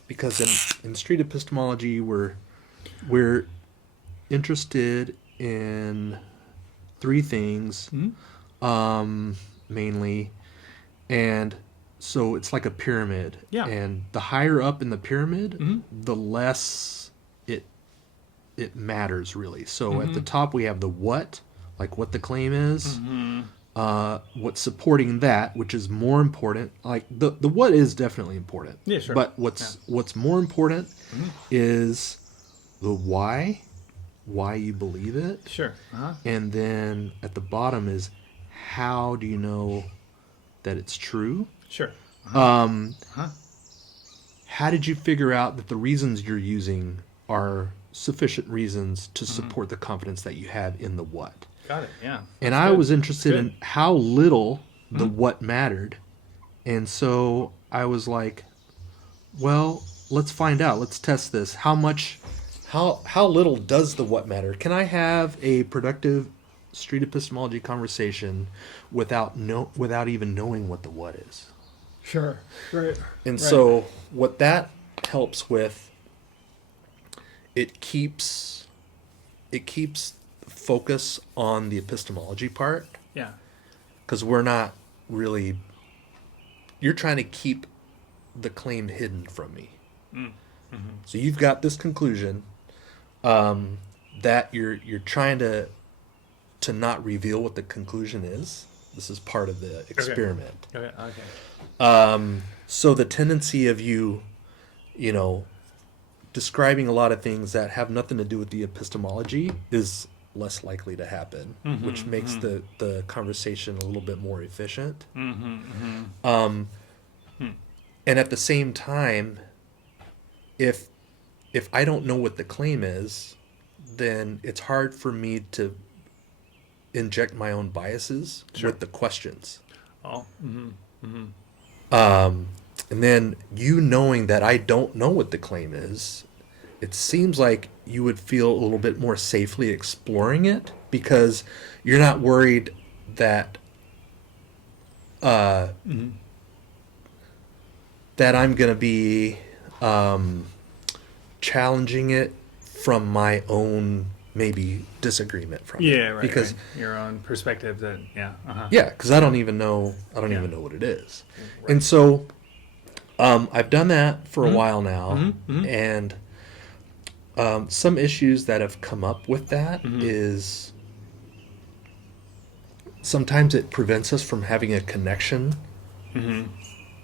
because in street epistemology we're interested in three things, mainly, and so it's like a pyramid. Yeah. And the higher up in the pyramid, the less it matters really. So at the top we have the what, like what the claim is. What's supporting that, which is more important. Like the what is definitely important. Yeah, sure. But what's more important is the why you believe it. Sure. And then at the bottom is, how do you know that it's true? Sure. How did you figure out that the reasons you're using are sufficient reasons to support the confidence that you have in the what? Got it. Yeah. And I was interested in how little the what mattered. And so I was like, well, let's find out. Let's test this. How little does the what matter? Can I have a productive street epistemology conversation without even knowing what the what is? Sure. Right. And so what that helps with, it keeps focus on the epistemology part. Yeah. Because we're not really, you're trying to keep the claim hidden from me. So you've got this conclusion that you're trying to not reveal what the conclusion is. This is part of the experiment. Okay. So the tendency of you describing a lot of things that have nothing to do with the epistemology is less likely to happen, which makes the conversation a little bit more efficient. And at the same time, if I don't know what the claim is, then it's hard for me to inject my own biases with the questions. And then you knowing that I don't know what the claim is, it seems like you would feel a little bit more safely exploring it, because you're not worried that that I'm going to be challenging it from my own maybe disagreement from it. Yeah, right. Because your own perspective that because I don't even know even know what it is. Right. And so I've done that for a while now, and some issues that have come up with that is sometimes it prevents us from having a connection, and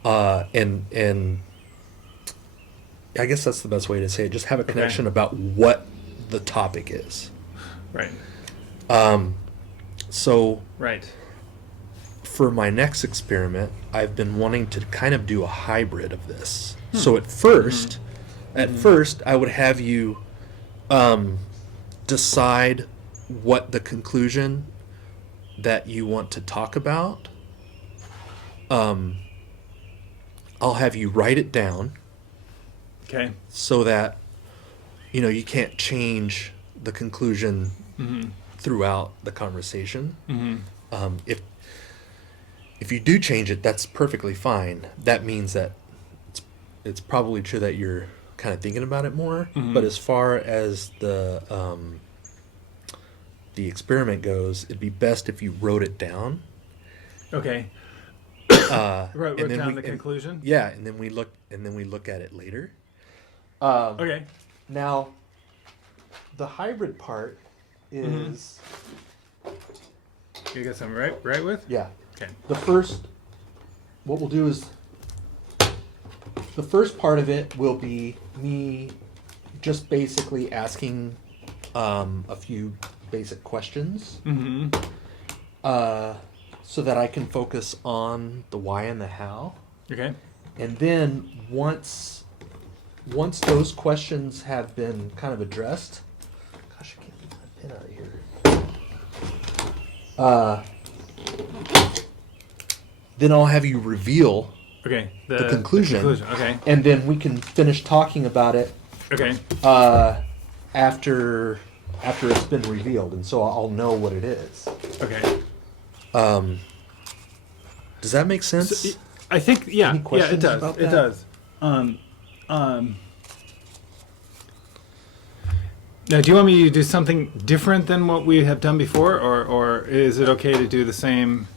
I guess that's the best way to say it. Just have a connection about what the topic is. Right. So. Right. For my next experiment, I've been wanting to kind of do a hybrid of this. So at first, I would have you decide what the conclusion that you want to talk about. I'll have you write it down. Okay. So that you can't change the conclusion throughout the conversation. If you do change it, that's perfectly fine. That means that it's probably true that you're kind of thinking about it more. But as far as the experiment goes, it'd be best if you wrote it down. Okay. Wrote down the conclusion. Yeah, and then we look at it later. Okay. Now, the hybrid part is. You got something right with? Yeah. Okay. What we'll do is, the first part of it will be me just basically asking a few basic questions. So that I can focus on the why and the how. Okay. And then once those questions have been kind of addressed, gosh, I can't get my pen out of here. Then I'll have you reveal the conclusion. Okay. And then we can finish talking about it. Okay. After it's been revealed, and so I'll know what it is. Okay. Does that make sense? So, I think, yeah. Any questions it does. about It that? does. Now, do you want me to do something different than what we have done before, or is it okay to do the same?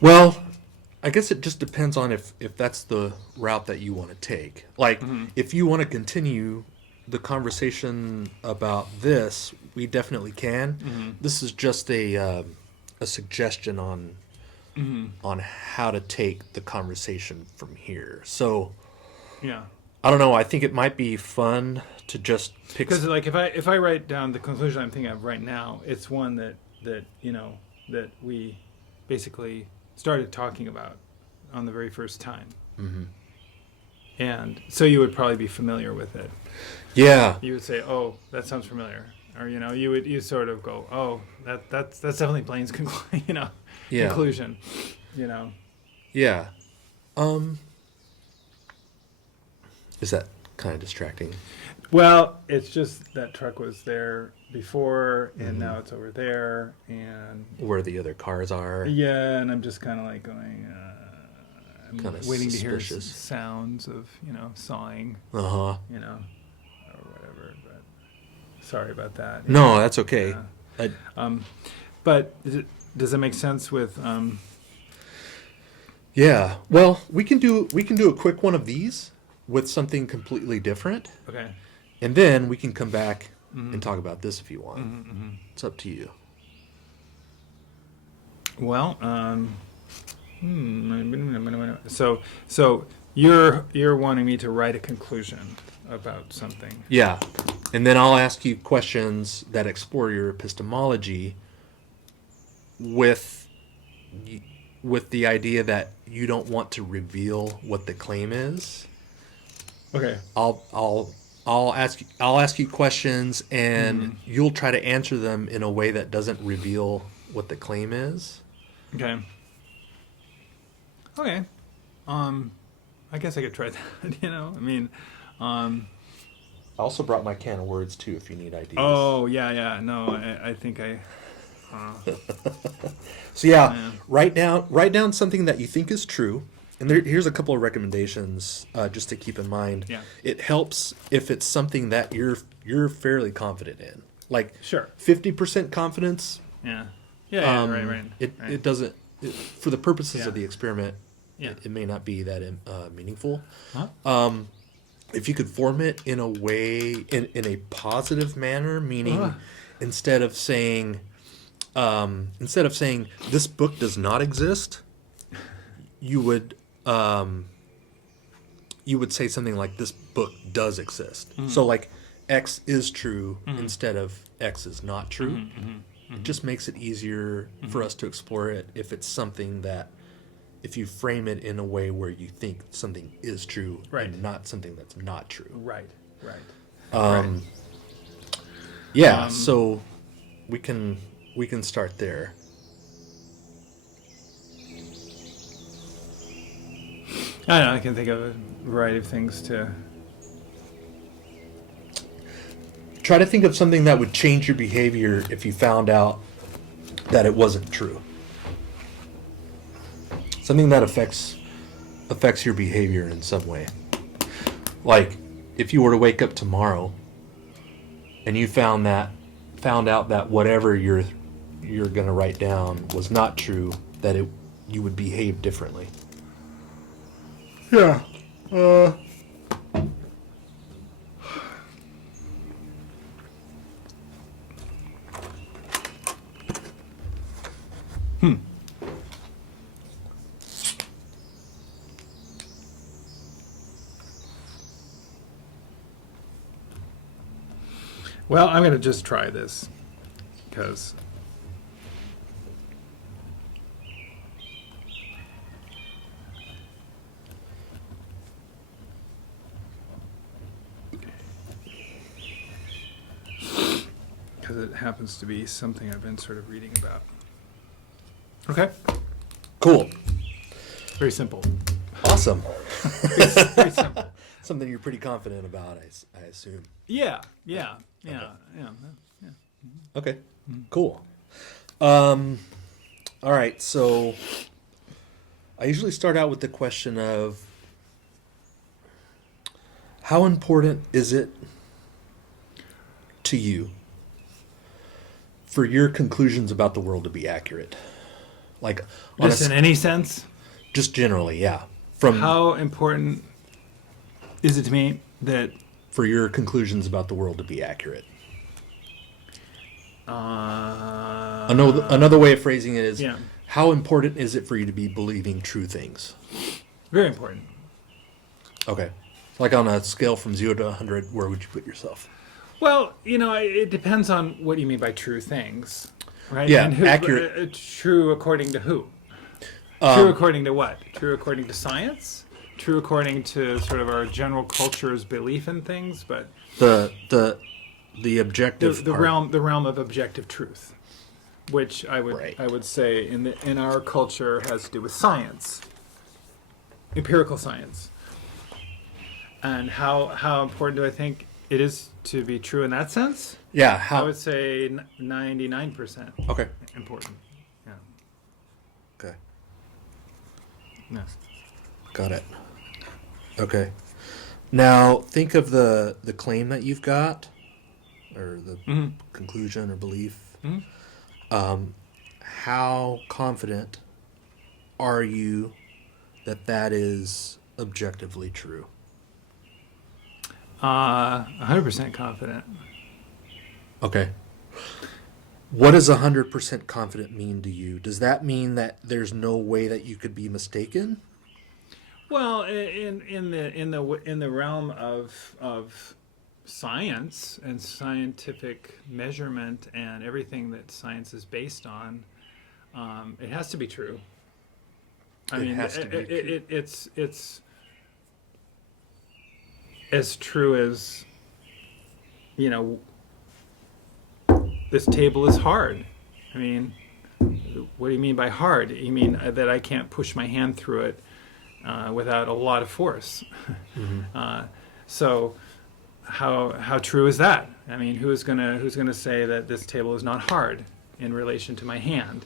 Well, I guess it just depends on if that's the route that you want to take. Like, if you want to continue the conversation about this, we definitely can. This is just a suggestion on how to take the conversation from here. So, Yeah. I don't know. I think it might be fun to just pick. Because like if I write down the conclusion I'm thinking of right now, it's one that we basically started talking about on the very first time. And so you would probably be familiar with it. Yeah. You would say, "Oh, that sounds familiar," or you sort of go, "Oh, that's definitely Blaine's conclusion." Yeah. Is that kind of distracting? Well, it's just that truck was there before, and now it's over there, and Where the other cars are. yeah, and I'm just kind of like going. I'm Kinda waiting to hear suspicious. sounds of sawing, Uh-huh. or whatever. But sorry about that. No, that's okay. Yeah. But does it make sense with? Yeah. Well, we can do a quick one of these with something completely different, Okay. and then we can come back and talk about this if you want. It's up to you. Well, so you're wanting me to write a conclusion about something. Yeah. And then I'll ask you questions that explore your epistemology with the idea that you don't want to reveal what the claim is. Okay. I'll ask you questions, and you'll try to answer them in a way that doesn't reveal what the claim is. Okay. Okay. I guess I could try that. I mean, I also brought my can of words too, if you need ideas. Oh yeah. No, I think I. So yeah, write down something that you think is true. And here's a couple of recommendations just to keep in mind. Yeah. It helps if it's something that you're fairly confident in. Like Sure. 50% confidence. Yeah. Yeah. Right. It doesn't, for the purposes Yeah. of the experiment, Yeah. it may not be that meaningful. Huh? If you could form it in a way, in a positive manner, meaning instead of saying this book does not exist, you would say something like, this book does exist. So like X is true instead of X is not true. It just makes it easier for us to explore it if it's something that, if you frame it in a way where you think something is true and not something that's not true. Right. Yeah, so we can start there. I don't know. I can think of a variety of things to. Try to think of something that would change your behavior if you found out that it wasn't true. Something that affects your behavior in some way. Like, if you were to wake up tomorrow and you found out that whatever you're gonna write down was not true, that you would behave differently. Yeah. Well, I'm going to just try this because it happens to be something I've been sort of reading about. Okay. Cool. Very simple. Awesome. Very simple. Something you're pretty confident about, I assume. Yeah. Okay. Cool. All right. So I usually start out with the question of how important is it to you for your conclusions about the world to be accurate? Like, Just in any sense? Just generally, yeah. From how important is it to me that for your conclusions about the world to be accurate? Another way of phrasing it is, how important is it for you to be believing true things? Very important. Okay. Like on a scale from 0 to 100, where would you put yourself? Well, it depends on what you mean by true things, right? Yeah, and accurate. True according to who? True according to what? True according to science? True according to sort of our general culture's belief in things, but the objective the realm of objective truth, which I would say in our culture has to do with science, empirical science. And how important do I think it is to be true in that sense? Yeah, I would say 99%. Okay. Important. Yeah. Okay. Yes. Got it. Okay. Now think of the claim that you've got, or the conclusion or belief. How confident are you that is objectively true? 100% confident. Okay. What does 100% confident mean to you? Does that mean that there's no way that you could be mistaken? Well, in the realm of science and scientific measurement and everything that science is based on, it has to be true. It's as true as, this table is hard. I mean, what do you mean by hard? You mean that I can't push my hand through it without a lot of force. So how true is that? I mean, who's gonna say that this table is not hard in relation to my hand?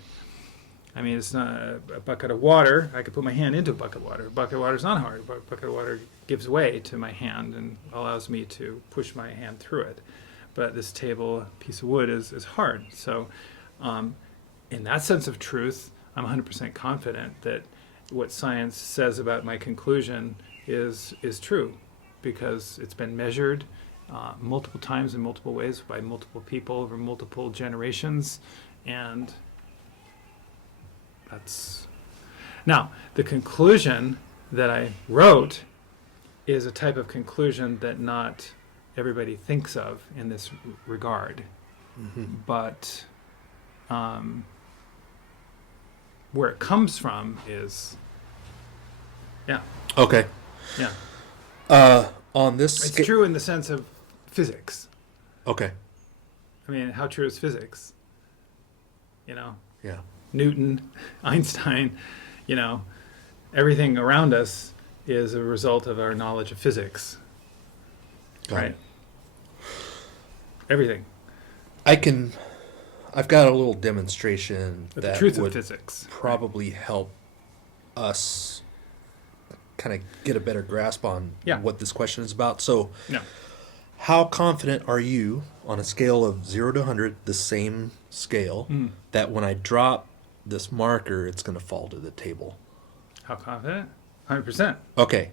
I mean, it's not a bucket of water. I could put my hand into a bucket of water. A bucket of water is not hard. A bucket of water gives way to my hand and allows me to push my hand through it. But this table, piece of wood, is hard. So in that sense of truth, I'm 100% confident that what science says about my conclusion is true, because it's been measured multiple times in multiple ways by multiple people over multiple generations, and that's... Now, the conclusion that I wrote is a type of conclusion that not everybody thinks of in this regard. But where it comes from is, Okay. On this... It's true in the sense of physics. Okay. I mean, how true is physics? Yeah. Newton, Einstein, everything around us is a result of our knowledge of physics. Right? Everything. I've got a little demonstration But that the truth would of physics probably help us kind of get a better grasp on what this question is about. So, how confident are you on a scale of 0 to 100, the same scale, that when I drop this marker, it's going to fall to the table. How confident? 100%. Okay.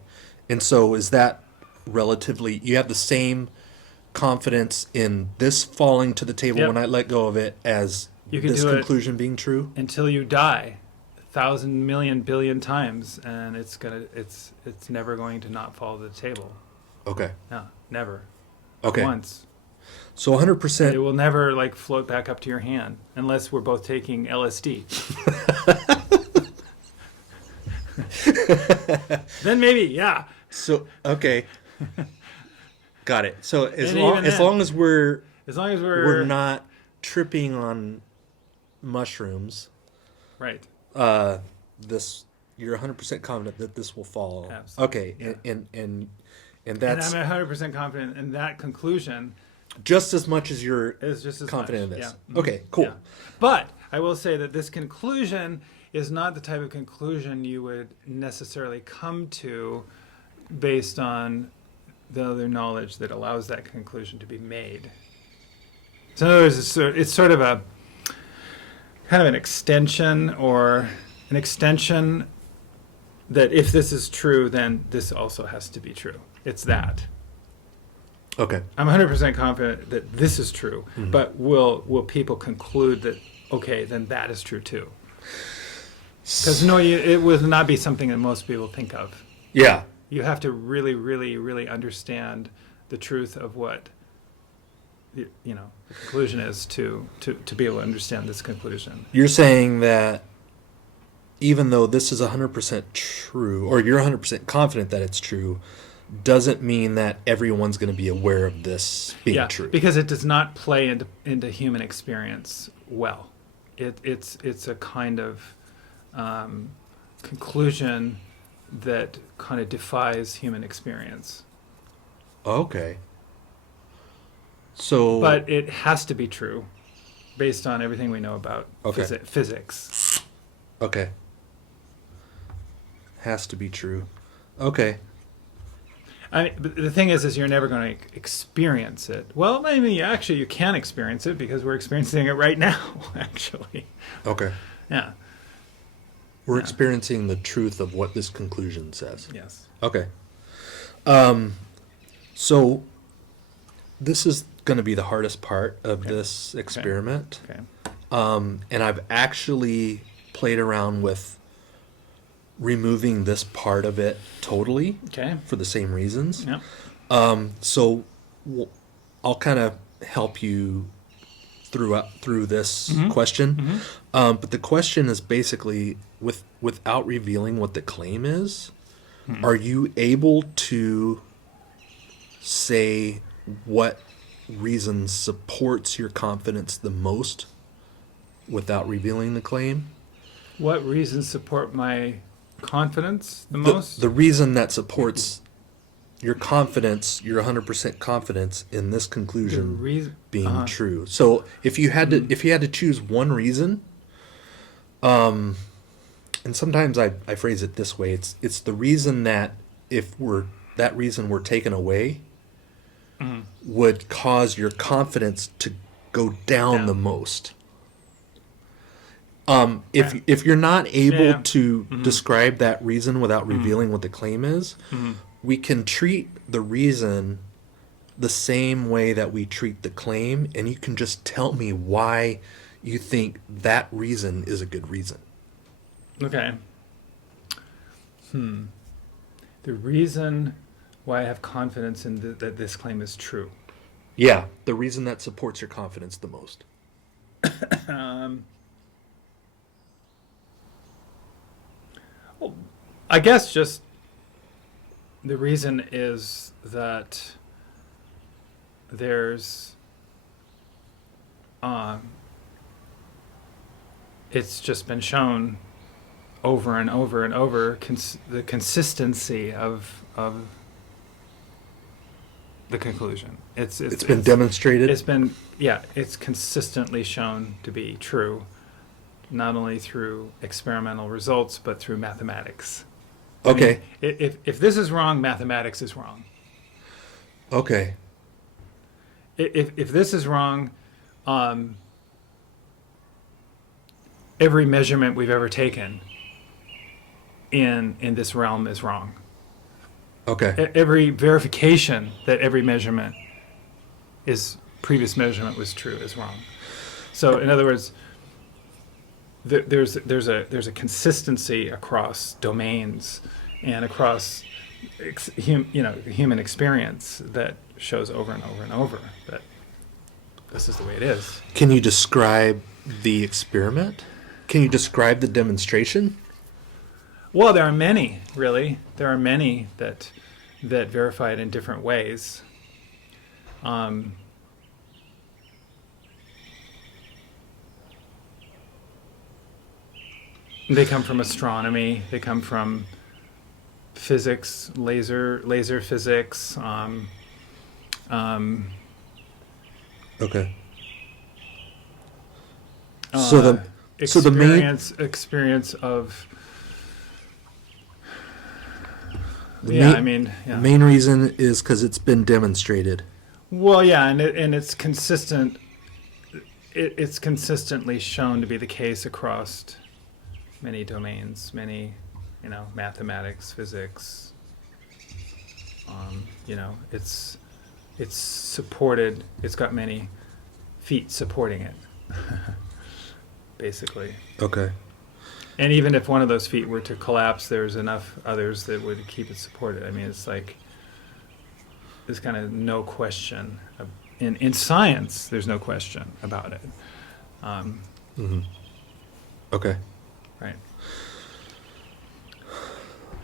And so is that relatively, you have the same confidence in this falling to the table Yep. when I let go of it as You can this do it conclusion being true? until you die 1,000 million billion times, and it's never going to not fall to the table. Okay. No, never. Okay. Once. So 100%. It will never like float back up to your hand unless we're both taking LSD. Then maybe, yeah. So, okay. Got it. So as And long even as, then, long as we're we're not tripping on mushrooms, right. this you're 100% confident that this will fall. Absolutely. Okay. Yeah. And And that's I'm 100% confident in that conclusion. just as much as you're Is just as confident much. in this. Yeah. Mhm. Okay, cool. Yeah. But I will say that this conclusion is not the type of conclusion you would necessarily come to based on the other knowledge that allows that conclusion to be made. So in other words, it's sort of a kind of an extension that if this is true, then this also has to be true. It's that. Okay. I'm 100% confident that this is true, but will people conclude that, okay, then that is true too? Because it will not be something that most people think of. Yeah. You have to really, really, really understand the truth of what the conclusion is to be able to understand this conclusion. You're saying that even though this is 100% true, or you're 100% confident that it's true, doesn't mean that everyone's going to be aware of this being true. Because it does not play into human experience well. It's a kind of conclusion that kind of defies human experience. Okay. So, But it has to be true based on everything we know about physics. Okay. Has to be true. Okay. But the thing is you're never going to experience it. Well, I mean, actually, you can experience it because we're experiencing it right now, actually. Okay. Yeah. We're experiencing the truth of what this conclusion says. Yes. Okay. So this is going to be the hardest part of this experiment. Okay. And I've actually played around with removing this part of it totally for the same reasons. Yeah. So I'll kind of help you through this question. But the question is basically, without revealing what the claim is, are you able to say what reason supports your confidence the most without revealing the claim? What reasons support my confidence the most? The reason that supports your confidence, your 100% confidence in this conclusion being true. So if you had to choose one reason, and sometimes I phrase it this way, it's the reason that if that reason were taken away, would cause your confidence to go down the most. If you're not able to describe that reason without revealing what the claim is, we can treat the reason the same way that we treat the claim, and you can just tell me why you think that reason is a good reason. Okay. The reason why I have confidence in that this claim is true. Yeah, the reason that supports your confidence the most. Well, I guess just the reason is that there's it's just been shown over and over and over the consistency of the conclusion. It's been demonstrated. It's consistently shown to be true, not only through experimental results but through mathematics. Okay. I mean, if this is wrong, mathematics is wrong. Okay. If this is wrong, every measurement we've ever taken in this realm is wrong. Okay. Every verification that every measurement is previous measurement was true is wrong. So in other words, there's a consistency across domains and across human experience that shows over and over and over that this is the way it is. Can you describe the experiment? Can you describe the demonstration? Well, there are many, really. There are many that verify it in different ways. They come from astronomy. They come from physics, laser physics. Okay. So the experience of main reason is because it's been demonstrated. Well, yeah, and it's consistent. It's consistently shown to be the case across many domains, mathematics, physics. It's supported. It's got many feet supporting it, basically. Okay. And even if one of those feet were to collapse, there's enough others that would keep it supported. I mean, it's like there's kind of no question. In science, there's no question about it. Okay. Right.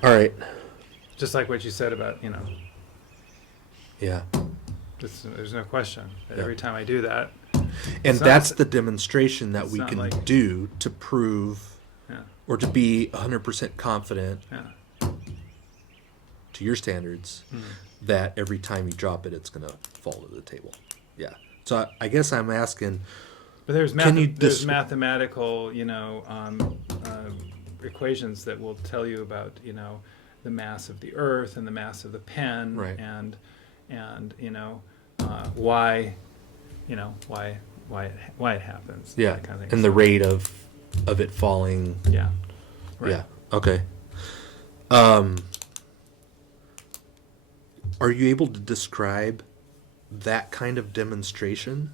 All right. Just like what you said about, Yeah. there's no question that Yeah. every time I do that. And that's the demonstration that we can do to prove or to be 100% confident to your standards that every time you drop it, it's going to fall to the table. Yeah. So I guess I'm asking... But there's mathematical, equations that will tell you about, the mass of the Earth and the mass of the pen, right. and why it happens. Yeah, that kind of thing. and the rate of it falling. Yeah. Right. Yeah. Okay. Are you able to describe that kind of demonstration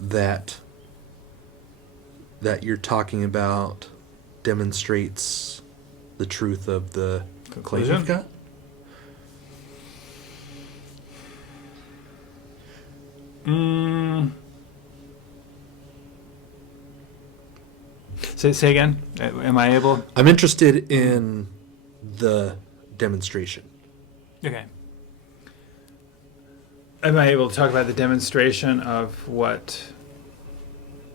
that you're talking about demonstrates the truth of the claim you've got? Say again. Am I able? I'm interested in the demonstration. Okay. Am I able to talk about the demonstration of what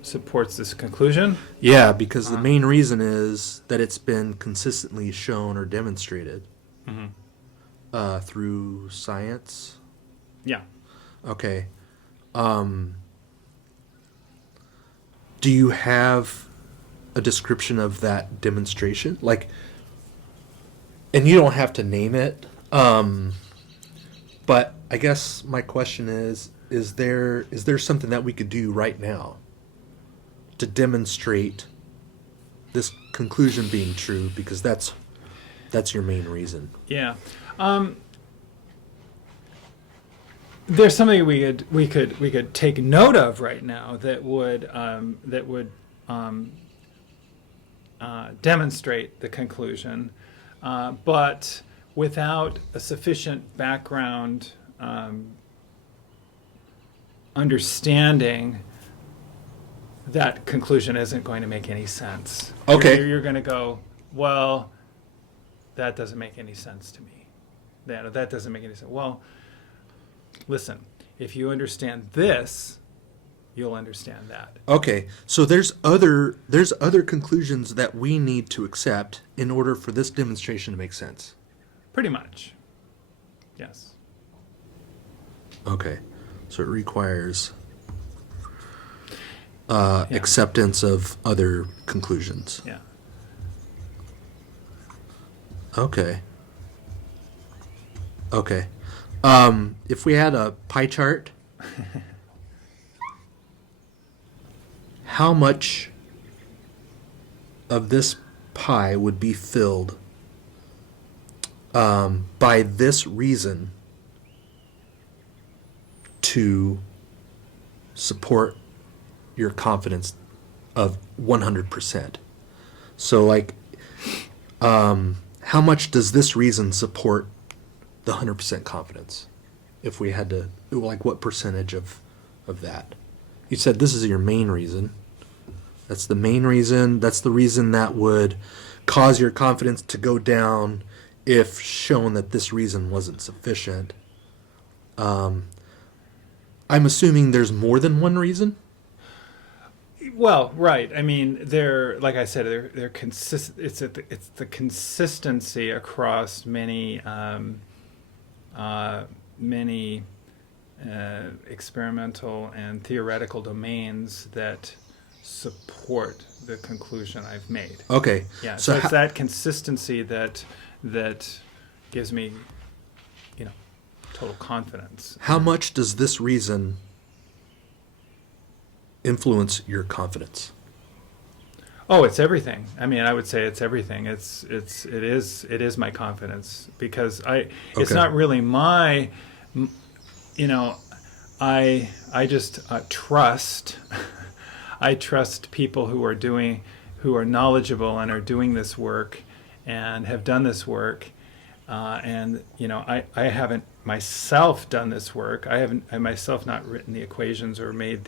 supports this conclusion? Yeah, because the main reason is that it's been consistently shown or demonstrated through science. Yeah. Okay. Do you have a description of that demonstration? And you don't have to name it, but I guess my question is there something that we could do right now to demonstrate this conclusion being true, because that's your main reason? Yeah. There's something we could take note of right now that would demonstrate the conclusion, but without a sufficient background understanding, that conclusion isn't going to make any sense. Okay. You're going to go, well, that doesn't make any sense to me. That doesn't make any sense. Well, listen, if you understand this, you'll understand that. Okay, so there's other conclusions that we need to accept in order for this demonstration to make sense. Pretty much. Yes. Okay, so it requires acceptance of other conclusions. Yeah. Okay. If we had a pie chart, how much of this pie would be filled by this reason to support your confidence of 100%. So, like, how much does this reason support the 100% confidence? If we had to, like, what percentage of that? You said this is your main reason. That's the main reason. That's the reason that would cause your confidence to go down if shown that this reason wasn't sufficient. I'm assuming there's more than one reason. Well, right. I mean, like I said, they're consist. It's the consistency across many experimental and theoretical domains that support the conclusion I've made. Okay. Yeah. So it's that consistency that gives me, total confidence. How much does this reason influence your confidence? Oh, it's everything. I mean, I would say it's everything. It is my confidence, because it's not really my, I just trust. I trust people who are knowledgeable and are doing this work and have done this work. And I haven't myself done this work. I myself not written the equations or made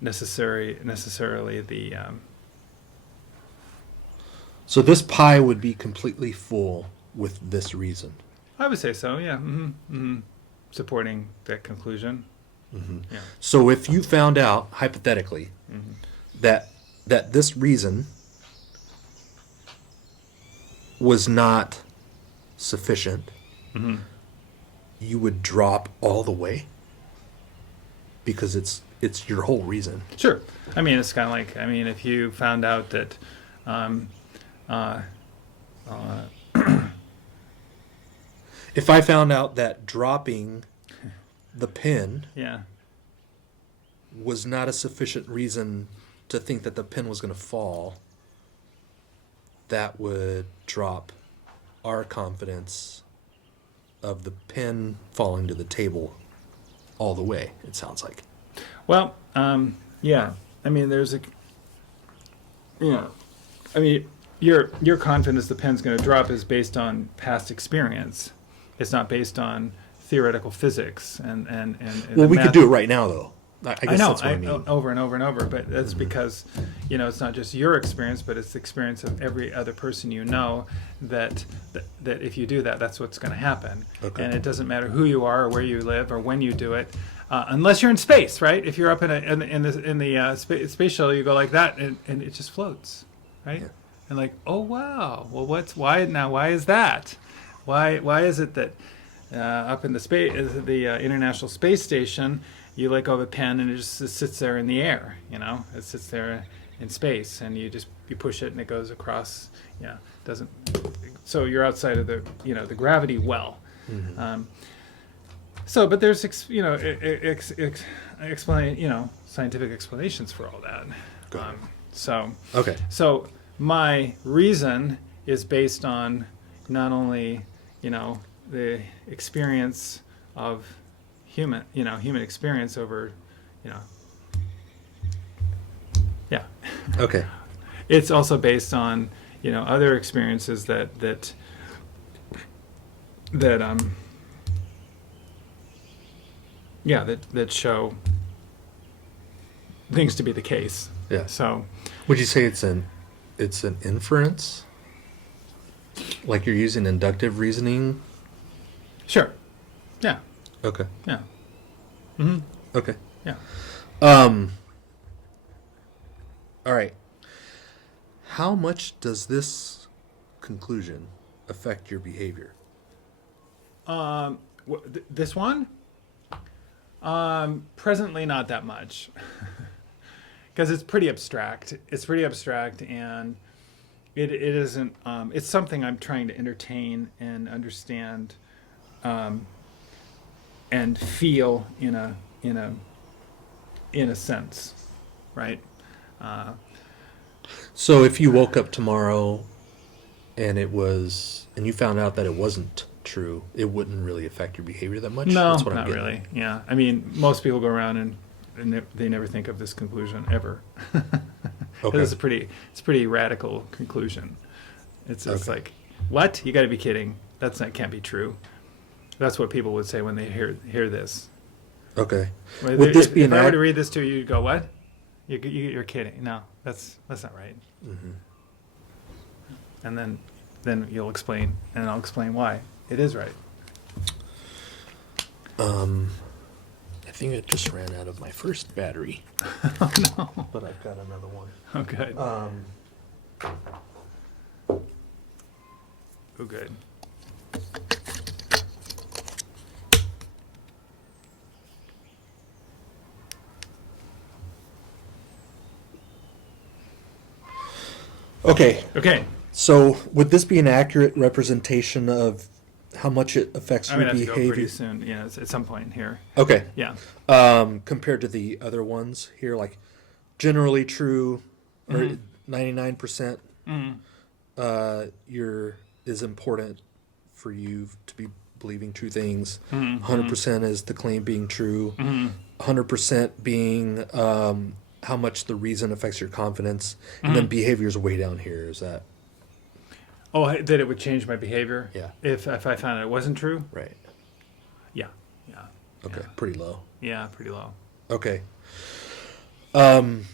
necessarily the. So this pie would be completely full with this reason. I would say so. Yeah. Mm-hmm. Mm-hmm. Supporting that conclusion. Mm-hmm. Yeah. So if you found out hypothetically mm-hmm. that this reason was not sufficient, mm-hmm. you would drop all the way because it's your whole reason. Sure. I mean, it's kind of like, if you found out that if I found out that dropping the pen yeah. was not a sufficient reason to think that the pen was going to fall, that would drop our confidence of the pen falling to the table all the way, it sounds like. Well, yeah. I mean, your confidence the pen's going to drop is based on past experience. It's not based on theoretical physics and well, we could do it right now, though. I guess know, that's what I mean. Over and over and over, but that's mm-hmm. because, it's not just your experience, but it's the experience of every other person that if you do that, that's what's going to happen. Okay. And it doesn't matter who you are or where you live or when you do it, unless you're in space, right? If you're up in the space shuttle, you go like that, and it just floats, right? Yeah. And like, oh wow, well, why is that? Why is it that up in the International Space Station, you let go of a pen and it sits there in the air, it sits there in space, and you push it and it goes across, so you're outside of the the gravity well. Mm-hmm. But there's scientific explanations for all that. Okay. So my reason is based on not only the experience of human experience over, yeah. Okay. It's also based on, other experiences that show things to be the case. Yeah. So, would you say it's an inference? Like you're using inductive reasoning? Sure. Yeah. Okay. Yeah. Mm-hmm. Okay. Yeah. All right. How much does this conclusion affect your behavior? This one? Presently, not that much, because it's pretty abstract. And it isn't. It's something I'm trying to entertain and understand, and feel in a in a sense, right? So if you woke up tomorrow and you found out that it wasn't true, it wouldn't really affect your behavior that much? No, That's what I'm not getting really. at. Yeah, I mean, most people go around and they never think of this conclusion ever. Okay. It's a pretty radical conclusion. It's Okay. like, what? You got to be kidding. Can't be true. That's what people would say when they hear this. Okay. Well, Would this if, be if an I were to read this to you, you'd go, what? You're kidding. No, that's not right. Mm-hmm. And then you'll explain, and I'll explain why it is right. I think it just ran out of my first battery. Oh no. But I've got another one. Oh good. Oh good. Okay. Okay. So would this be an accurate representation of how much it affects I'm your gonna have to go behavior? pretty soon. Yeah, at some point here. Okay. Yeah. Compared to the other ones here, like generally true or 99%, is important for you to be believing true things. 100% is the claim being true. 100% being how much the reason affects your confidence, and then behavior is way down here. Is that Oh, that it would change my behavior? Yeah. If I found out it wasn't true? right? Yeah. Yeah. Okay, Yeah. pretty low. Yeah, pretty low. Okay. On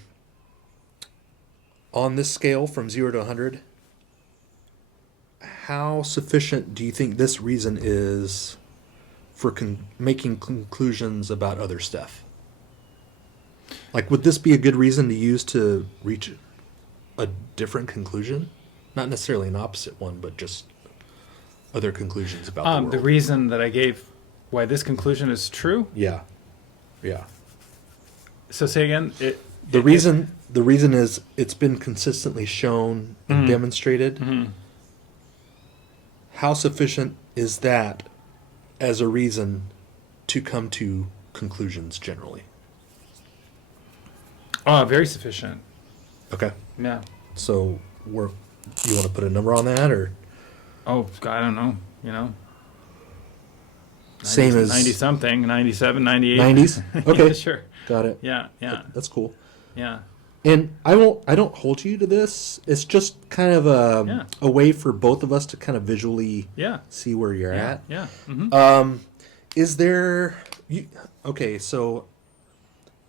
this scale from 0 to 100, how sufficient do you think this reason is for making conclusions about other stuff? Like, would this be a good reason to use to reach a different conclusion? Not necessarily an opposite one, but just other conclusions about the world. The reason that I gave why this conclusion is true. Yeah. Yeah. So say again. The reason is it's been consistently shown and demonstrated. How sufficient is that as a reason to come to conclusions generally? Oh, very sufficient. Okay. Yeah. So you want to put a number on that, or Oh, God, I don't know. 90, same as 90 something, 97, 98. 90s? Okay. Yeah, sure. Got it. Yeah. Yeah. That's cool. Yeah. And I don't hold you to this. It's just kind of a way for both of us to kind of visually see where you're at. Yeah. Is there so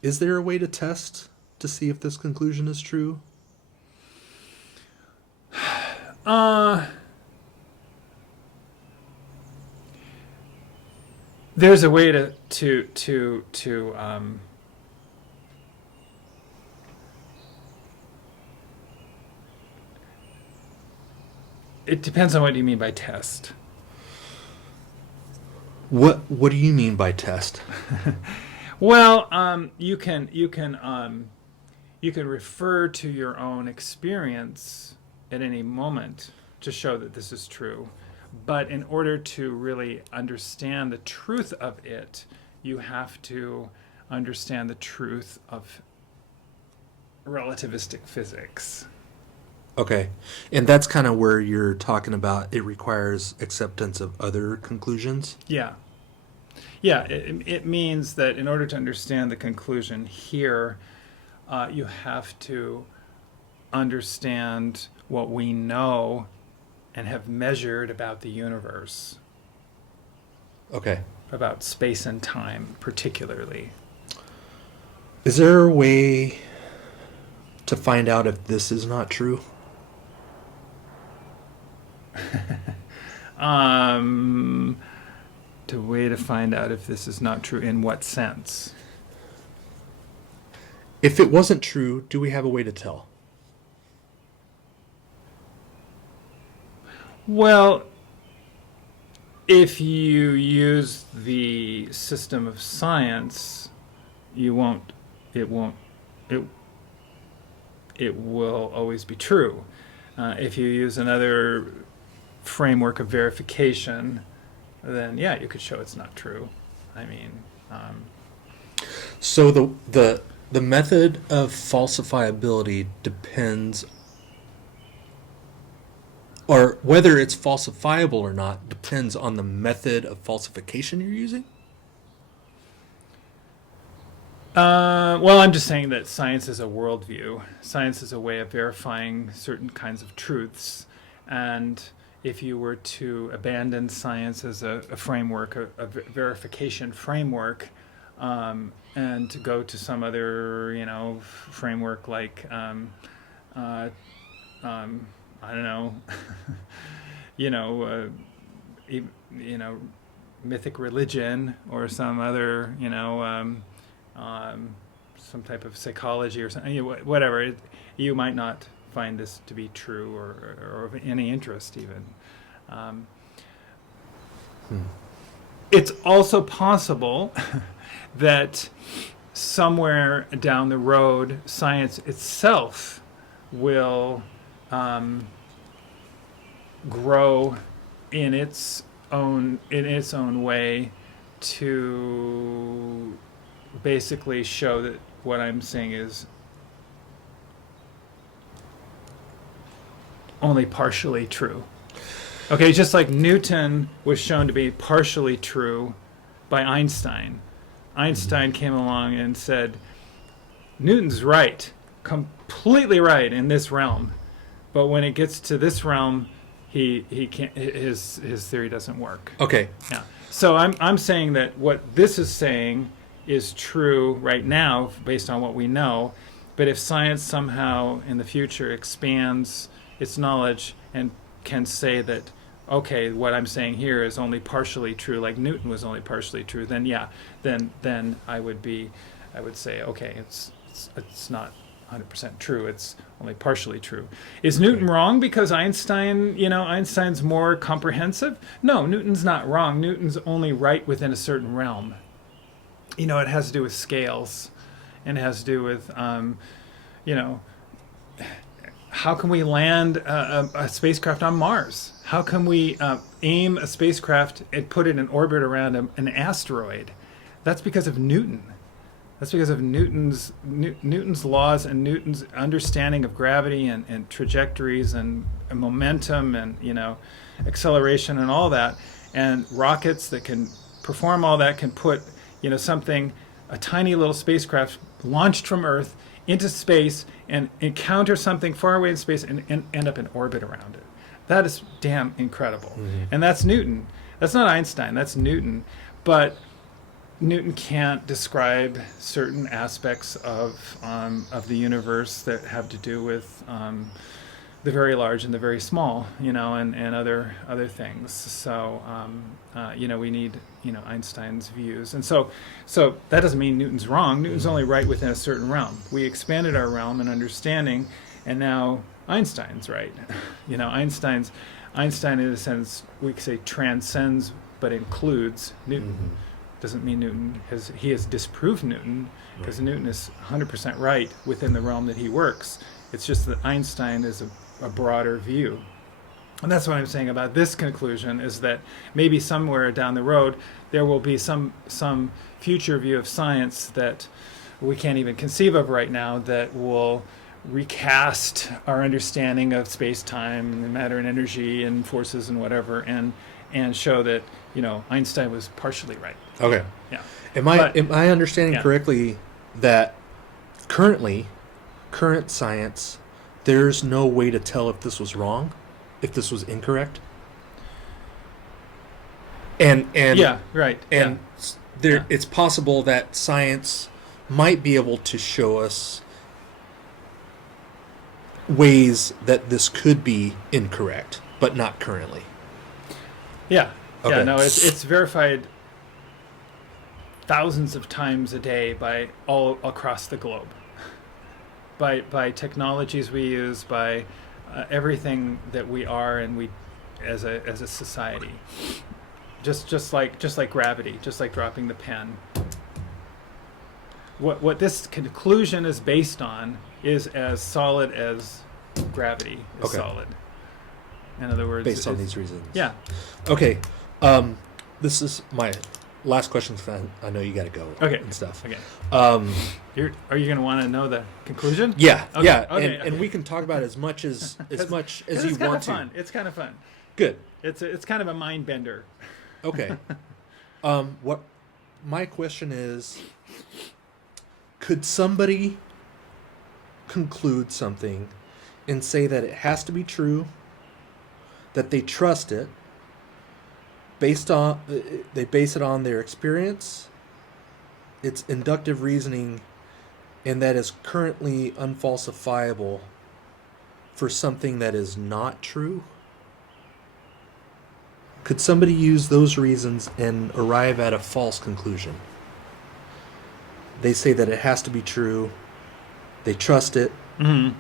is there a way to test to see if this conclusion is true? There's a way to it depends on what you mean by test. What do you mean by test? Well, you can refer to your own experience at any moment to show that this is true. But in order to really understand the truth of it, you have to understand the truth of relativistic physics. Okay. And that's kind of where you're talking about it requires acceptance of other conclusions? Yeah. Yeah, it means that in order to understand the conclusion here, you have to understand what we know and have measured about the universe. Okay. About space and time, particularly. Is there a way to find out if this is not true? The way to find out if this is not true, in what sense? If it wasn't true, do we have a way to tell? Well, if you use the system of science, it will always be true. If you use another framework of verification, then yeah, you could show it's not true. I mean, So The method of falsifiability depends, or whether it's falsifiable or not, depends on the method of falsification you're using? Well, I'm just saying that science is a worldview. Science is a way of verifying certain kinds of truths. And if you were to abandon science as a framework, a verification framework, and to go to some other, framework like, I don't know, mythic religion or some other, some type of psychology or something, whatever, you might not find this to be true or of any interest even. It's also possible that somewhere down the road, science itself will grow in its own way to basically show that what I'm saying is only partially true. Okay, just like Newton was shown to be partially true by Einstein. Einstein came along and said, Newton's right, completely right in this realm, but when it gets to this realm, he can't. His theory doesn't work. Okay. Yeah. So I'm saying that what this is saying is true right now based on what we know, but if science somehow in the future expands its knowledge and can say that, okay, what I'm saying here is only partially true, like Newton was only partially true, then then I would say, okay, it's not 100% true, it's only partially true. Is Newton wrong because Einstein's more comprehensive? No, Newton's not wrong. Newton's only right within a certain realm. It has to do with scales, and it has to do with, how can we land a spacecraft on Mars? How can we aim a spacecraft and put it in orbit around an asteroid? That's because of Newton. That's because of Newton's laws and Newton's understanding of gravity and trajectories and momentum and acceleration and all that. And rockets that can perform all that can put a tiny little spacecraft launched from Earth into space and encounter something far away in space and end up in orbit around it. That is damn incredible. Mm-hmm. And that's Newton. That's not Einstein. That's Newton. But Newton can't describe certain aspects of the universe that have to do with the very large and the very small, and other things. So we need Einstein's views, and so that doesn't mean Newton's wrong. Newton's only right within a certain realm. We expanded our realm and understanding, and now Einstein's right. Einstein in a sense we could say transcends but includes Newton. Mm-hmm. Doesn't mean Newton has disproved Newton, because Newton is 100% right within the realm that he works. It's just that Einstein is a broader view. And that's what I'm saying about this conclusion, is that maybe somewhere down the road there will be some future view of science that we can't even conceive of right now that will recast our understanding of space-time and matter and energy and forces and whatever, and show that Einstein was partially right. Okay. Yeah. Am I understanding correctly that current science, there's no way to tell if this was wrong, if this was incorrect? And yeah, right. And it's possible that science might be able to show us ways that this could be incorrect, but not currently. Yeah. Okay. Yeah, no, it's verified thousands of times a day by all across the globe. By technologies we use, by everything that we are and we as a society. Just like gravity, just like dropping the pen. What this conclusion is based on is as solid as gravity is solid. In other words, based on these reasons. Yeah. Okay. This is my last question, 'cause I know you got to go. Okay. And stuff. Okay. Are you going to want to know the conclusion? Yeah. Okay. Yeah. Okay. And we can talk about as much as you want to. Fun. It's kind of fun. Good. It's kind of a mind bender. Okay. What my question is, could somebody conclude something and say that it has to be true, that they trust it, they base it on their experience, it's inductive reasoning, and that is currently unfalsifiable for something that is not true? Could somebody use those reasons and arrive at a false conclusion? They say that it has to be true, they trust it, Mm-hmm.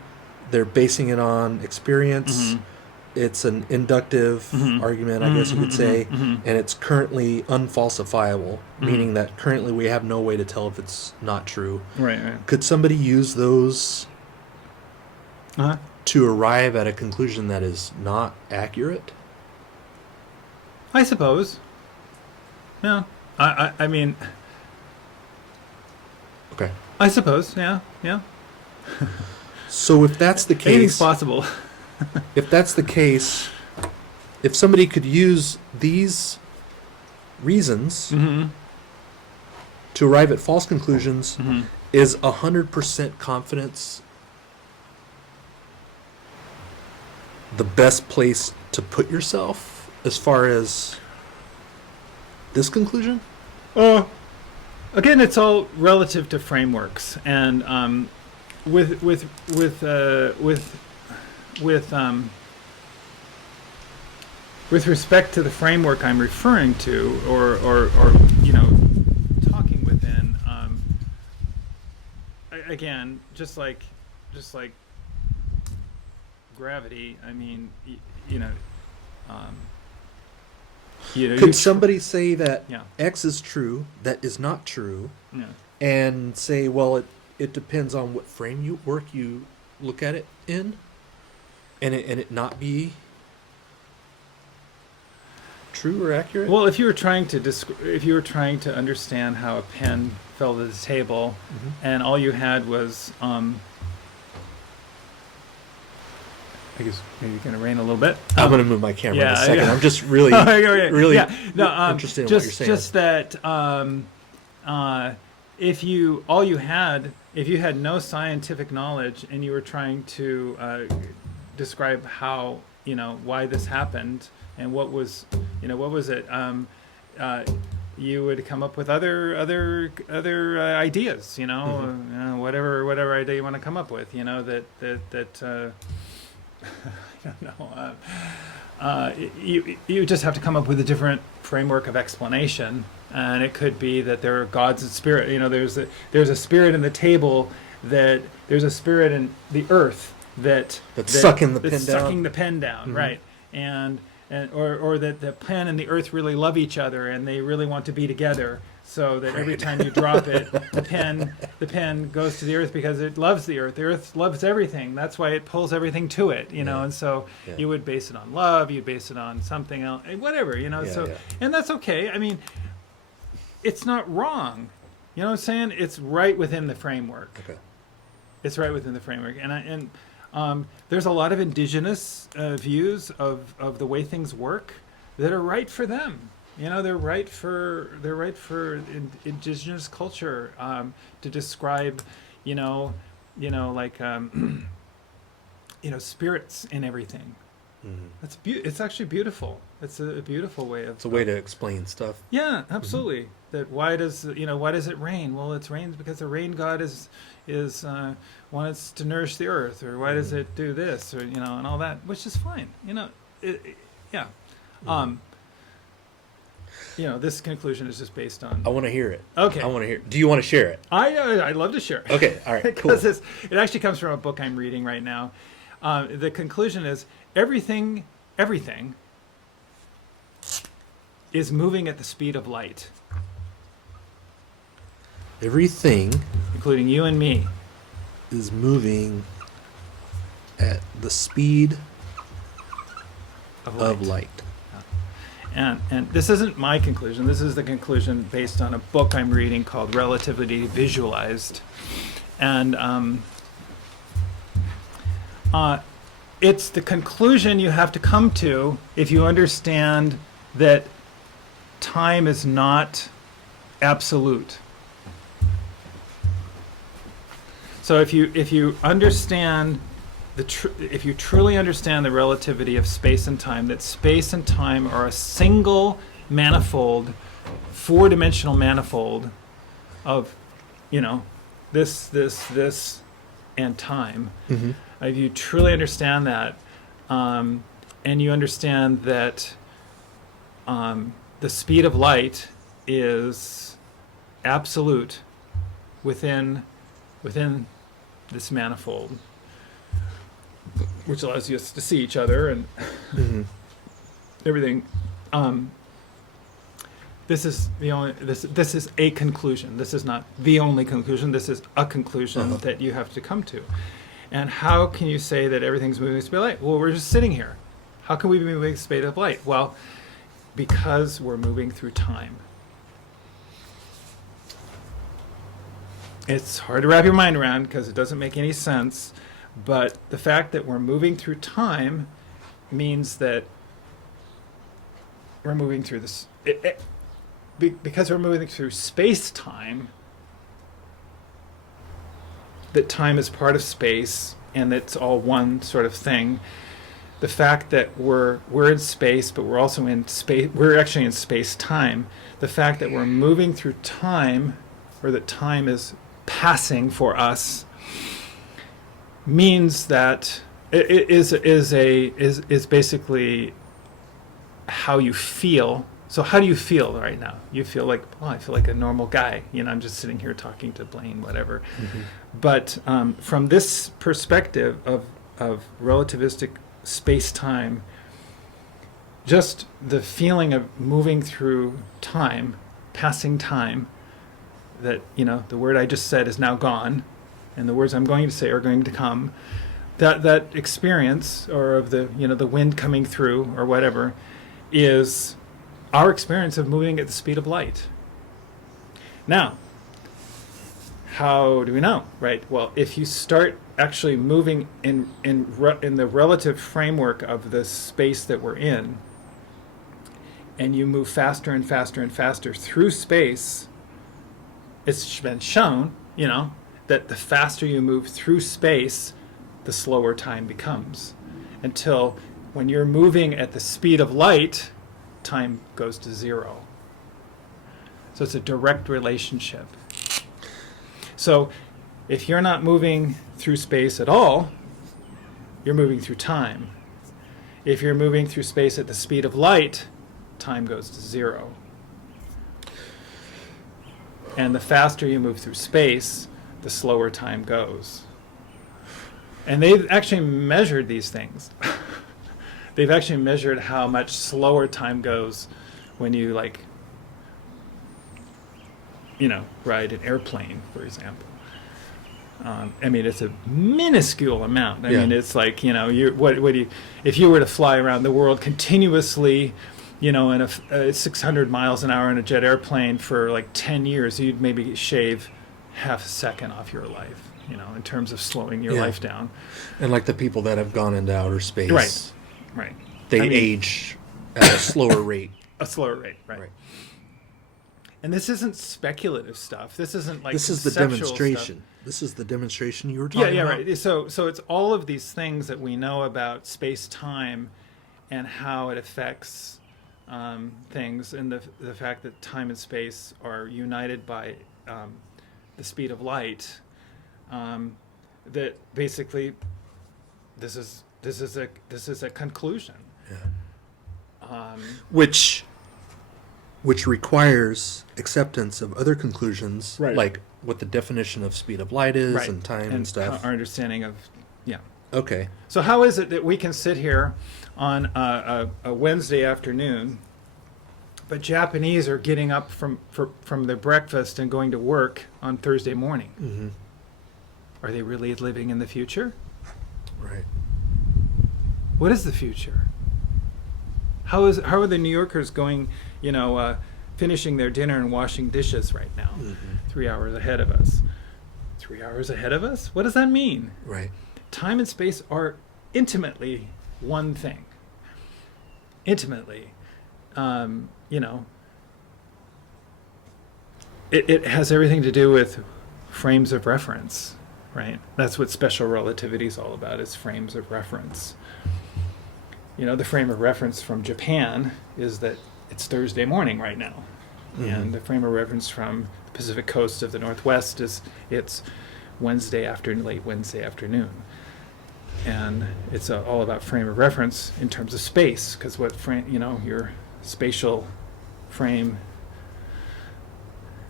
they're basing it on experience, Mm-hmm. it's an inductive argument, I guess you could say, and it's currently unfalsifiable, meaning that currently we have no way to tell if it's not true. Right. Could somebody use those Uh-huh. to arrive at a conclusion that is not accurate? I suppose. Yeah. I mean, Okay. I suppose. Yeah. Yeah. So if that's the Anything's case, possible. if that's the case, if somebody could use these reasons Mm-hmm. to arrive at false conclusions, Mm-hmm. is 100% confidence the best place to put yourself as far as this conclusion? Again, it's all relative to frameworks, and with respect to the framework I'm referring to, or talking within, again, just like gravity. I mean, Could somebody say that Yeah. X is true, that is not true, Yeah. and say, well, it depends on what framework you look at it in, and it not be true or accurate? Well, if you were trying to understand how a pen fell to the table, and all you had was, I guess maybe you're going to rain a little bit. I'm going to move my camera in a second. yeah. I'm just really, really interested in what you're saying. Just that if you had no scientific knowledge and you were trying to describe how, why this happened and what was it, you would come up with other ideas, whatever idea you want to come up with, that I don't know. You just have to come up with a different framework of explanation, and it could be that there are gods and spirit. There's a spirit in the table, that there's a spirit in the earth that's sucking the pen down, right? Or that the pen and the earth really love each other and they really want to be together, so that every time you drop it, the pen goes to the earth because it loves the earth. The earth loves everything. That's why it pulls everything to it, And so you would base it on love. You'd base it on something else, whatever, And that's okay. I mean, it's not wrong. You know what I'm saying? It's right within the framework. Okay. It's right within the framework, and there's a lot of indigenous views of the way things work that are right for them. They're right for indigenous culture to describe, spirits in everything. Mm-hmm. It's actually beautiful. It's a beautiful way of. It's a way to explain stuff. Yeah, absolutely. Mm-hmm. That why does it rain? Well, it rains because the rain god is wants to nourish the earth, or why does it do this, or and all that, which is fine. Yeah. This conclusion is just based on. I want to hear it. Okay. I want to hear. Do you want to share it? I'd love to share it. Okay. All right. Cool. Because it actually comes from a book I'm reading right now. The conclusion is everything is moving at the speed of light. Everything, including you and me, is moving at the speed of light. And this isn't my conclusion. This is the conclusion based on a book I'm reading called Relativity Visualized. And it's the conclusion you have to come to if you understand that time is not absolute. So if you understand if you truly understand the relativity of space and time, that space and time are a single manifold, four-dimensional manifold of, this, and time. Mm-hmm. If you truly understand that, and you understand that the speed of light is absolute within this manifold, which allows us to see each other and Mm-hmm. everything. This is the only. This is a conclusion. This is not the only conclusion. This is a conclusion that you have to come to. And how can you say that everything's moving at the speed of light? Well, we're just sitting here. How can we be moving at the speed of light? Well, because we're moving through time. It's hard to wrap your mind around because it doesn't make any sense. But the fact that we're moving through time means that we're moving through this. Because we're moving through space-time, that time is part of space and it's all one sort of thing. The fact that we're in space, but we're also in space. We're actually in space-time. The fact that we're moving through time, or that time is passing for us, means that it is basically how you feel. So how do you feel right now? You feel like, I feel like a normal guy. I'm just sitting here talking to Blaine, whatever. Mm-hmm. But from this perspective of relativistic space-time, just the feeling of moving through time, passing time, that, the word I just said is now gone, and the words I'm going to say are going to come, that experience, or of the, the wind coming through, or whatever, is our experience of moving at the speed of light. Now, how do we know, right? Well, if you start actually moving in the relative framework of the space that we're in, and you move faster and faster and faster through space, it's been shown, that the faster you move through space, the slower time becomes. Until when you're moving at the speed of light, time goes to zero. So it's a direct relationship. So if you're not moving through space at all, you're moving through time. If you're moving through space at the speed of light, time goes to zero. And the faster you move through space, the slower time goes. And they've actually measured these things. They've actually measured how much slower time goes when you, ride an airplane, for example. It's a minuscule amount. I mean, it's like, if you were to fly around the world continuously, in a 600 miles an hour in a jet airplane for 10 years, you'd maybe shave half a second off your life, in terms of slowing your life down. And like the people that have gone into outer space. Right. They age at a slower rate. A slower rate, right. And this isn't speculative stuff. This isn't this is the demonstration. Stuff. This is the demonstration you were talking about? Right. So it's all of these things that we know about space-time and how it affects things, and the fact that time and space are united by the speed of light. That basically, this is a conclusion. Yeah. Which requires acceptance of other conclusions, right, like what the definition of speed of light is, and time and stuff. Our understanding of, Okay. So how is it that we can sit here on a Wednesday afternoon, but Japanese are getting up from their breakfast and going to work on Thursday morning? Mm-hmm. Are they really living in the future? Right. What is the future? How are the New Yorkers going, finishing their dinner and washing dishes right now? 3 hours ahead of us. 3 hours ahead of us? What does that mean? Right. Time and space are intimately one thing. Intimately. It has everything to do with frames of reference, right? That's what special relativity is all about, is frames of reference. The frame of reference from Japan is that it's Thursday morning right now. And the frame of reference from the Pacific coast of the Northwest is it's late Wednesday afternoon. And it's all about frame of reference in terms of space, because your spatial frame.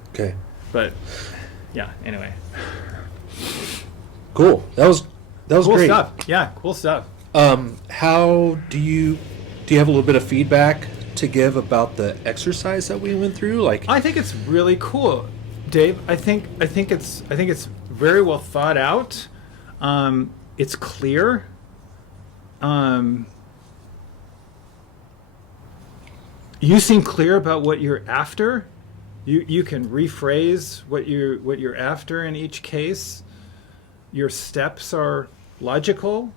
Okay. But yeah, anyway. Cool. That was cool great. Stuff. Yeah, cool stuff. How do you have a little bit of feedback to give about the exercise that we went through? I think it's really cool, Dave. I think it's very well thought out. It's clear. You seem clear about what you're after. You can rephrase what you're after in each case. Your steps are logical.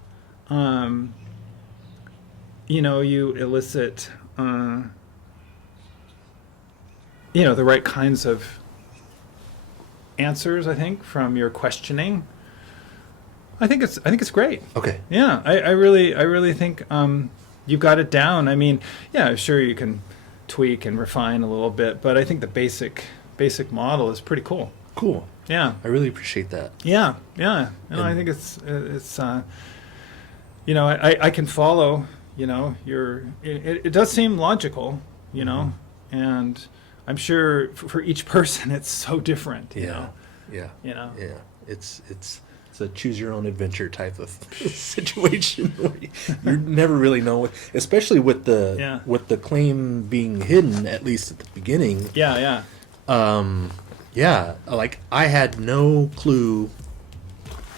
You elicit the right kinds of answers, I think, from your questioning. I think it's great. Okay. Yeah, I really think you've got it down. I mean, yeah, sure, you can tweak and refine a little bit, but I think the basic model is pretty cool. Cool. Yeah. I really appreciate that. Yeah. I think it's I can follow, it does seem logical, and I'm sure for each person it's so different, Yeah. Yeah. It's a choose your own adventure type of situation where you never really know, especially with the claim being hidden, at least at the beginning. Yeah. I had no clue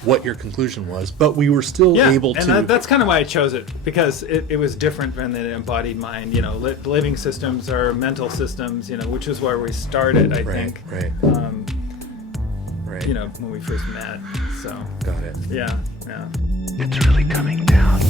what your conclusion was, but we were still able to. And that's kind of why I chose it, because it was different than the embodied mind. Living systems are mental systems, which is where we started, I think. Right. When we first met. So. Got it. Yeah. It's really coming down.